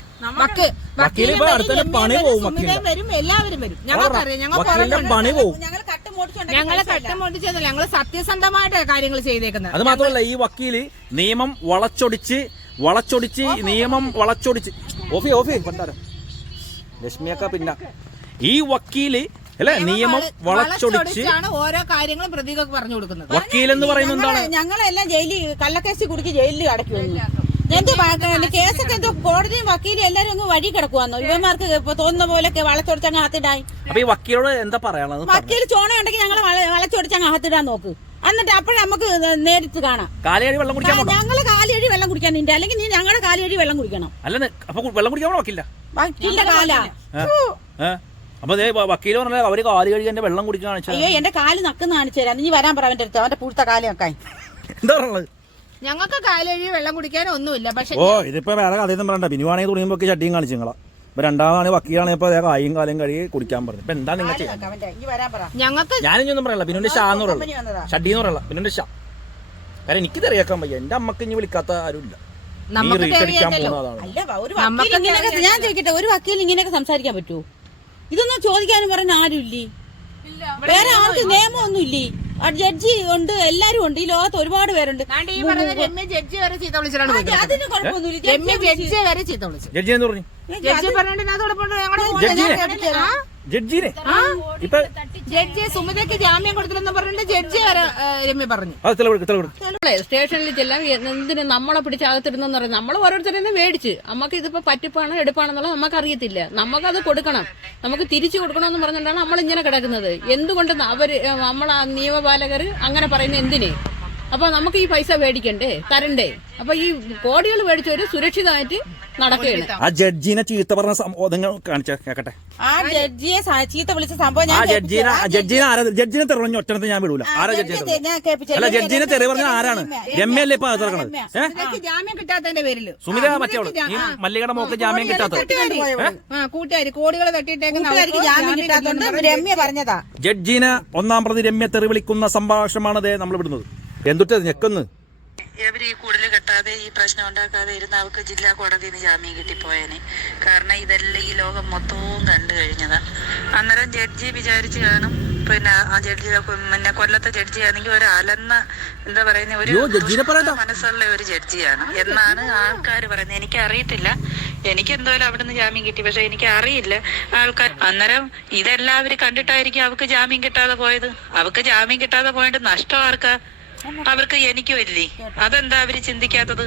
വക്കീല് പണി പോകും, വരും, എല്ലാവരും വരും. ഞങ്ങൾക്കറിയാം. പണി പോകും. ഞങ്ങളെ കട്ടുമൊട്ടിച്ചതല്ല, ഞങ്ങള് സത്യസന്ധമായിട്ട് കാര്യങ്ങൾ ചെയ്തേക്കുന്നത്. അത് മാത്രമല്ല, ഈ വക്കീല് നിയമം വളച്ചൊടിച്ച് നിയമം വളച്ചൊടിച്ച് ലക്ഷ്മിയൊക്കെ പിന്നെ ഈ വക്കീല് അല്ലെ നിയമം വളച്ചൊടിച്ചാണ് ഓരോ കാര്യങ്ങളും പ്രതികൾക്ക് പറഞ്ഞു കൊടുക്കുന്നത്. വക്കീലെന്ന് പറയുന്നത് എന്താണ്? ഞങ്ങളെല്ലാം ജയിലിൽ കള്ളക്കേസ് കുടുക്കി ജയിലിൽ അടയ്ക്കുമെന്ന് കേസൊക്കെ എന്തോ കോടതിയും വക്കീലും എല്ലാരും അങ്ങ് വഴി കിടക്കുവാന്നോ? ഇവന്മാർക്ക് തോന്നുന്ന പോലൊക്കെ വളച്ചൊടിച്ചങ്ങ് അകത്തിടായി. അപ്പൊ ഈ വക്കീലോട് എന്താ പറയാനുള്ളത്? വക്കീൽ ചോണയുണ്ടെങ്കിൽ ഞങ്ങളെ വളച്ചൊടിച്ചങ്ങ് അകത്തിടാൻ നോക്ക്. എന്നിട്ട് അപ്പോഴും നമുക്ക് നേരിട്ട് കാണാം. കാലയടി വെള്ളം കുടിക്കാൻ ഞങ്ങള് കാലയടി വെള്ളം കുടിക്കാൻ നിന്റെ, അല്ലെങ്കിൽ നീ ഞങ്ങളുടെ കാലയടി വെള്ളം കുടിക്കണം. അല്ല അപ്പൊ വെള്ളം കുടിക്കാൻ വക്കില്ല? വക്കീലിന്റെ കാലാ. അപ്പൊ വക്കീല് പറഞ്ഞാൽ അവര് കാല് കഴുകി എന്റെ വെള്ളം കുടിക്കാൻ കാണിച്ചു. അയ്യോ, എന്റെ കാല് നക്കുന്ന കാണിച്ചു തരാം. നീ വരാൻ പറ അവന്റെ അടുത്ത്. അവന്റെ പൂർത്ത കാല് വെക്കാൻ. എന്താ പറയുന്നത്? ഞങ്ങൾക്ക് കാലഴി വെള്ളം കുടിക്കാനോ ഒന്നുമില്ല. പക്ഷെ ഇതിപ്പോ വേറെ കഥയൊന്നും പറയണ്ട. ബിനുവാണെങ്കിൽ തുണിയുമ്പോ ചട്ടിയും കാണിച്ചു നിങ്ങളാ. ഇപ്പൊ രണ്ടാമതാണ് വക്കീലാണെങ്കിൽ ഇപ്പൊ കായും കാലം കഴുകി കുടിക്കാൻ പറഞ്ഞു. ഇപ്പൊ എന്താ നിങ്ങൾ ഞങ്ങൾക്ക് ഞാനിഞ്ഞൊന്നും പറയല്ല. ബിനുവിന്റെ ഷാ എന്ന് പറയല്ല, ഷഡ്ഡി എന്ന് പറയല്ല, ബിനുവിന്റെ ഷാ. കാരണം എനിക്ക് തെറിയാക്കാൻ വയ്യ. എന്റെ അമ്മക്ക് ഇനി വിളിക്കാത്ത ആരുമില്ല. ഞാൻ ചോദിക്കട്ടെ, ഒരു വക്കീൽ ഇങ്ങനെയൊക്കെ സംസാരിക്കാൻ പറ്റുമോ? ഇതൊന്നും ചോദിക്കാനും പറയാൻ ആരുമില്ലേ? വേറെ ആൾക്ക് നിയമമൊന്നും ഇല്ലേ? ജഡ്ജി ഉണ്ട്, എല്ലാരും ഉണ്ട്. ഈ ലോകത്ത് ഒരുപാട് പേരുണ്ട്. ഈ പറയുന്ന രമ്യ ജഡ്ജി വരെ ചീത്ത വിളിച്ചിട്ടാണ് അതിന് കുഴപ്പമൊന്നുമില്ല. രമ്യ ജഡ്ജി വരെ ചീത്ത വിളിച്ചു. ജഡ്ജി എന്ന് പറഞ്ഞു ജഡ്ജി പറഞ്ഞിട്ട് ജഡ്ജിനെ ഇപ്പൊ ജഡ്ജി സുമിതയ്ക്ക് ജാമ്യം കൊടുത്തില്ലെന്ന് പറഞ്ഞിട്ട് ജഡ്ജി വരെ രമ്യ പറഞ്ഞു. സ്റ്റേഷനിൽ ചെല്ലാം എന്തിന് നമ്മളെ പിടിച്ച് അകത്തിടുന്നെന്ന് പറയുന്നത്. നമ്മൾ ഓരോരുത്തരെ മേടിച്ച് നമുക്ക് ഇതിപ്പോ പറ്റിപ്പാണ് എടുപ്പാണെന്നുള്ളത് നമുക്ക് അറിയത്തില്ല. നമുക്കത് കൊടുക്കണം, നമുക്ക് തിരിച്ചു കൊടുക്കണമെന്ന് പറഞ്ഞിട്ടാണ് നമ്മളിങ്ങനെ കിടക്കുന്നത്. എന്തുകൊണ്ട് അവര് നമ്മളെ നിയമപാലകർ അങ്ങനെ പറയുന്നത് എന്തിന്? അപ്പൊ നമുക്ക് ഈ പൈസ മേടിക്കണ്ടേ, തരണ്ടേ? അപ്പൊ ഈ കോടികൾ മേടിച്ചവര് സുരക്ഷിതമായിട്ട് നടക്കുകയാണ്. ആ ജഡ്ജിനെ ചീത്ത പറഞ്ഞ സംഭവം കാണിച്ച കേക്കട്ടെ. ആ ജഡ്ജിയെ ചീത്ത വിളിച്ച സംഭവം ജഡ്ജിനെ തെറിഞ്ഞ ഒറ്റണത്തെ ഞാൻ വിടൂല. ആരാ ജഡ്ജിനെ അല്ല ജഡ്ജിനെ തെറി പറഞ്ഞ ആരാണ്? രമ്യല്ലേ ഇപ്പൊ തുറക്കണത്? ജാമ്യം കിട്ടാത്തതിന്റെ പേരില് സുമിത മറ്റേവള് ഈ മല്ലികയുടെ മോക്ക് ജാമ്യം കിട്ടാത്തത് കൂട്ടുകാര് കോടികൾ തട്ടിയിട്ടേക്ക് ജാമ്യം കിട്ടാത്തോണ്ട് രമ്യ പറഞ്ഞതാ. ജഡ്ജിനെ 1-ാം പ്രതി രമ്യ തെറി വിളിക്കുന്ന സംഭാഷണമാണ് നമ്മൾ വിടുന്നത്. എന്തുട്ട് ഞെക്കൊന്ന് ഇവര് ഈ കൂടുതൽ കെട്ടാതെ ഈ പ്രശ്നം ഉണ്ടാക്കാതെ ഇരുന്ന് അവർക്ക് ജില്ലാ കോടതിയിൽ നിന്ന് ജാമ്യം കിട്ടിപ്പോയേനെ. കാരണം ഇതെല്ലാം ഈ ലോകം മൊത്തവും കണ്ടു കഴിഞ്ഞതാ. അന്നേരം ജഡ്ജി വിചാരിച്ചു കാണും പിന്നെ ആ ജഡ്ജി പിന്നെ കൊല്ലത്തെ ജഡ്ജി ആണെങ്കിൽ ഒരു അലന്ന എന്താ പറയുന്ന ഒരു മനസ്സുള്ള ഒരു ജഡ്ജിയാണ് എന്നാണ് ആൾക്കാർ പറയുന്നത്. എനിക്ക് അറിയത്തില്ല, എനിക്ക് എന്തായാലും അവിടുന്ന് ജാമ്യം കിട്ടി, പക്ഷെ എനിക്ക് അറിയില്ല ആൾക്കാർ. അന്നേരം ഇതെല്ലാവരും കണ്ടിട്ടായിരിക്കും അവർക്ക് ജാമ്യം കിട്ടാതെ പോയത്. അവർക്ക് ജാമ്യം കിട്ടാതെ പോയിട്ട് നഷ്ടം ആർക്കാ? അവർക്ക് എനിക്കും ഇല്ലേ? അതെന്താ അവര് ചിന്തിക്കാത്തത്?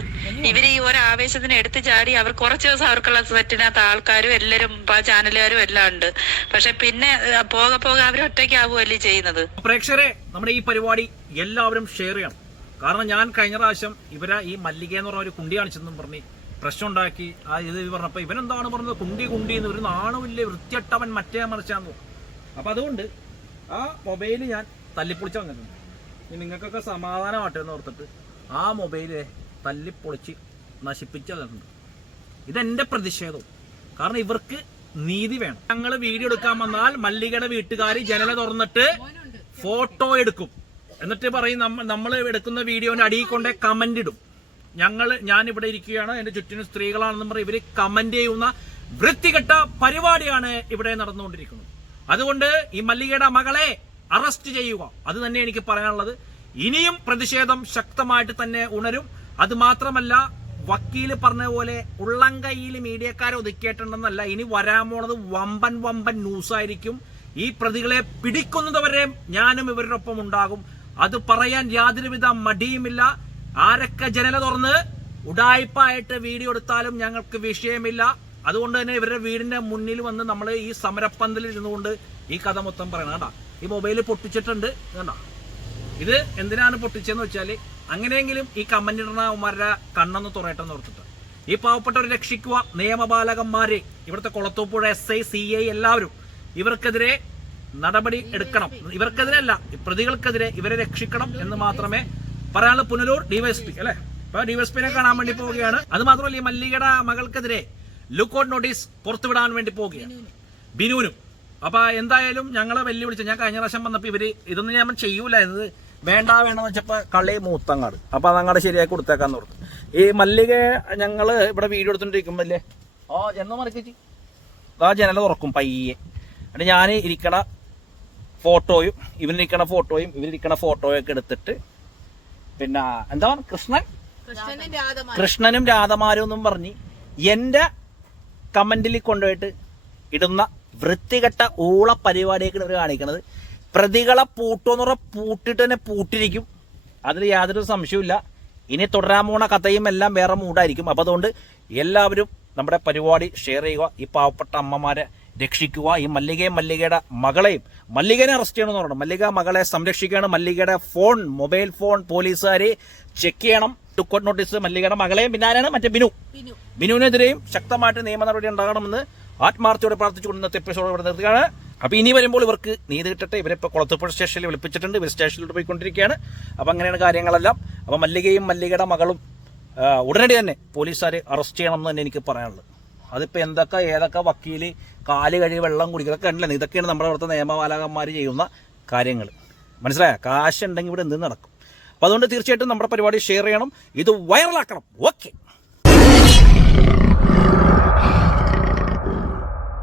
ഇവര് ഈ ഒരു ആവേശത്തിന് എടുത്തു ചാടി അവർ കുറച്ച് ദിവസം അവർക്കുള്ള സെറ്റിനകത്ത് ആൾക്കാരും എല്ലാരും ചാനലുകാരും എല്ലാം ഉണ്ട്. പക്ഷെ പിന്നെ പോകെ പോകെ അവർ ഒറ്റയ്ക്കാവുകയല്ലേ ചെയ്യുന്നത്. പ്രേക്ഷകരെ, നമ്മുടെ ഈ പരിപാടി എല്ലാവരും ഷെയർ ചെയ്യണം. കാരണം ഞാൻ കഴിഞ്ഞ പ്രാവശ്യം ഇവരെ ഈ മല്ലിക എന്ന് പറഞ്ഞ ഒരു കുണ്ടി കാണിച്ചെന്നും പറഞ്ഞ് പ്രശ്നം ഉണ്ടാക്കി. ഇത് പറഞ്ഞപ്പോ ഇവനെന്താണ് പറഞ്ഞത്? കുണ്ടി എന്ന് ഒരു നാണുമില്ലേ, വൃത്തിയട്ടവൻ മറ്റേ മറിച്ചാന്ന്. അപ്പൊ അതുകൊണ്ട് ആ മൊബൈല് ഞാൻ തല്ലിപ്പൊളിച്ച് വന്നിട്ടുണ്ട്. നിങ്ങൾക്കൊക്കെ സമാധാനമാട്ടെ എന്ന് ഓർത്തിട്ട് ആ മൊബൈല് തല്ലിപ്പൊളിച്ച് നശിപ്പിച്ചതുണ്ട്. ഇതെന്റെ പ്രതിഷേധവും. കാരണം ഇവർക്ക് നീതി വേണം. ഞങ്ങൾ വീഡിയോ എടുക്കാൻ വന്നാൽ മല്ലികയുടെ വീട്ടുകാർ ജനല തുറന്നിട്ട് ഫോട്ടോ എടുക്കും. എന്നിട്ട് പറയും നമ്മൾ എടുക്കുന്ന വീഡിയോന്റെ അടിയിൽ കൊണ്ടേ കമന്റ് ഇടും. ഞാൻ ഇവിടെ ഇരിക്കുകയാണ്, എന്റെ ചുറ്റിനും സ്ത്രീകളാണെന്നും പറയും ഇവര് കമന്റ് ചെയ്യുന്ന വൃത്തികെട്ട പരിപാടിയാണ് ഇവിടെ നടന്നുകൊണ്ടിരിക്കുന്നത്. അതുകൊണ്ട് ഈ മല്ലികയുടെ മകളെ അറസ്റ്റ് ചെയ്യുക, അത് തന്നെ എനിക്ക് പറയാനുള്ളത്. ഇനിയും പ്രതിഷേധം ശക്തമായിട്ട് തന്നെ ഉണരും. അത് മാത്രമല്ല, വക്കീല് പറഞ്ഞ പോലെ ഉള്ളംകൈയിൽ മീഡിയക്കാരെ ഒതുക്കിയിട്ടുണ്ടെന്നല്ല, ഇനി വരാൻ പോണത് വമ്പൻ ന്യൂസായിരിക്കും. ഈ പ്രതികളെ പിടിക്കുന്നതുവരെ ഞാനും ഇവരുടെ ഒപ്പം ഉണ്ടാകും. അത് പറയാൻ യാതൊരുവിധ മടിയുമില്ല. ആരൊക്കെ ജനല തുറന്ന് ഉഡായിപ്പായിട്ട് വീഡിയോ എടുത്താലും ഞങ്ങൾക്ക് വിഷയമില്ല. അതുകൊണ്ട് തന്നെ ഇവരുടെ വീടിന്റെ മുന്നിൽ വന്ന് നമ്മൾ ഈ സമരപ്പന്തലിൽ ഇരുന്നുകൊണ്ട് ഈ കഥ മൊത്തം പറയണം. കേട്ടാ, ഈ മൊബൈൽ പൊട്ടിച്ചിട്ടുണ്ട് കണ്ടോ. ഇത് എന്തിനാണ് പൊട്ടിച്ചെന്ന് വെച്ചാൽ അങ്ങനെയെങ്കിലും ഈ കമന്റ് ഇടുന്നവന്മാരുടെ കണ്ണൊന്ന് തുറയട്ടെന്ന് ഓർത്തിട്ട് ഈ പാവപ്പെട്ടവരെ രക്ഷിക്കുക. നിയമപാലകന്മാരെ, ഇവിടുത്തെ കൊളത്തൂപ്പുഴ SI CI എല്ലാവരും ഇവർക്കെതിരെ നടപടി എടുക്കണം. ഇവർക്കെതിരെ അല്ല, പ്രതികൾക്കെതിരെ ഇവരെ രക്ഷിക്കണം എന്ന് മാത്രമേ പറയാനുള്ള. പുനലൂർ DYSP അല്ലെ, ഇപ്പൊ DYSPനെ കാണാൻ വേണ്ടി പോവുകയാണ്. അത് മാത്രമല്ല, ഈ മല്ലികയുടെ മകൾക്കെതിരെ ലുക്കൌട്ട് നോട്ടീസ് പുറത്തുവിടാൻ വേണ്ടി പോവുകയാണ്, ബിനുവിനും. അപ്പൊ എന്തായാലും ഞങ്ങളെ വെല്ലുവിളിച്ച്, ഞാൻ കഴിഞ്ഞ പ്രാവശ്യം വന്നപ്പോ ഇവര് ഇതൊന്നും ഞാൻ ചെയ്യൂല, ഇത് വേണ്ടെന്ന് വെച്ചപ്പോ കള്ളി മൂത്തങ്ങാട്. അപ്പൊ അതങ്ങാട് ശരിയാക്കി കൊടുത്തേക്കാന്ന് ഓർത്തു. ഈ മല്ലിക ഞങ്ങള് ഇവിടെ വീഡിയോ എടുത്തോണ്ടിരിക്കുമ്പല്ലേ എന്ന് മറിച്ച് ആ ജനല തുറക്കും പയ്യെ. എന്നിട്ട് ഞാൻ ഇരിക്കണ ഫോട്ടോയും ഇവരിരിക്കണ ഫോട്ടോയും ഇവരിരിക്കണ ഫോട്ടോയും ഒക്കെ എടുത്തിട്ട് പിന്നെ എന്താ കൃഷ്ണനും രാധമാരും എന്നും പറഞ്ഞ് എന്റെ കമന്റിൽ കൊണ്ടുപോയിട്ട് ഇടുന്ന വൃത്തികെട്ട ഊള പരിപാടിയൊക്കെയാണ് ഇവർ കാണിക്കുന്നത്. പ്രതികളെ പൂട്ടോന്ന് പറഞ്ഞാൽ പൂട്ടിട്ട് തന്നെ പൂട്ടിരിക്കും, അതിൽ യാതൊരു സംശയമില്ല. ഇനി തുടരാൻ പോണ കഥയും എല്ലാം വേറെ മൂടായിരിക്കും. അപ്പം അതുകൊണ്ട് എല്ലാവരും നമ്മുടെ പരിപാടി ഷെയർ ചെയ്യുക. ഈ പാവപ്പെട്ട അമ്മമാരെ രക്ഷിക്കുക. ഈ മല്ലികയുടെ മകളെയും, മല്ലികനെ അറസ്റ്റ് ചെയ്യണമെന്ന് പറയണം, മല്ലിക മകളെ സംരക്ഷിക്കുകയാണ്. മല്ലികയുടെ മൊബൈൽ ഫോൺ പോലീസുകാർ ചെക്ക് ചെയ്യണം. ലുക്കൌട്ട് നോട്ടീസ് മല്ലികയുടെ മകളെയും പിന്നെ ആരാണ് മറ്റേ ബിനുവിനെതിരെയും ശക്തമായിട്ട് നിയമ നടപടി ഉണ്ടാകണമെന്ന് ആത്മാർത്ഥയോടെ പ്രാർത്ഥിച്ചുകൊണ്ട് ഇന്നത്തെ എപ്പിസോഡ് ഇവിടെ നിർത്തുകയാണ്. അപ്പോൾ ഇനി വരുമ്പോൾ ഇവർക്ക് നീതി കിട്ടട്ടെ. ഇവരിപ്പോൾ കൊളത്തൂപ്പുഴ സ്റ്റേഷനിൽ വിളിപ്പിച്ചിട്ടുണ്ട്, ഇവർ സ്റ്റേഷനിലോട്ട് പോയിക്കൊണ്ടിരിക്കുകയാണ്. അപ്പോൾ അങ്ങനെയാണ് കാര്യങ്ങളെല്ലാം. അപ്പോൾ മല്ലികയുടെ മകളും ഉടനടി തന്നെ പോലീസുകാർ അറസ്റ്റ് ചെയ്യണം എന്ന് തന്നെ എനിക്ക് പറയാനുള്ളത്. അതിപ്പോൾ ഏതൊക്കെ വക്കീല് കാല് കഴി വെള്ളം കുടിക്കുന്നതൊക്കെ ഉണ്ടല്ലോ. ഇതൊക്കെയാണ് നമ്മുടെ അവിടുത്തെ നിയമപാലകന്മാർ ചെയ്യുന്ന കാര്യങ്ങൾ. മനസ്സിലായ? കാശുണ്ടെങ്കിൽ ഇവിടെ എന്ത് നടക്കും. അപ്പോൾ അതുകൊണ്ട് തീർച്ചയായിട്ടും നമ്മുടെ പരിപാടി ഷെയർ ചെയ്യണം, ഇത് വൈറലാക്കണം. ഓക്കെ.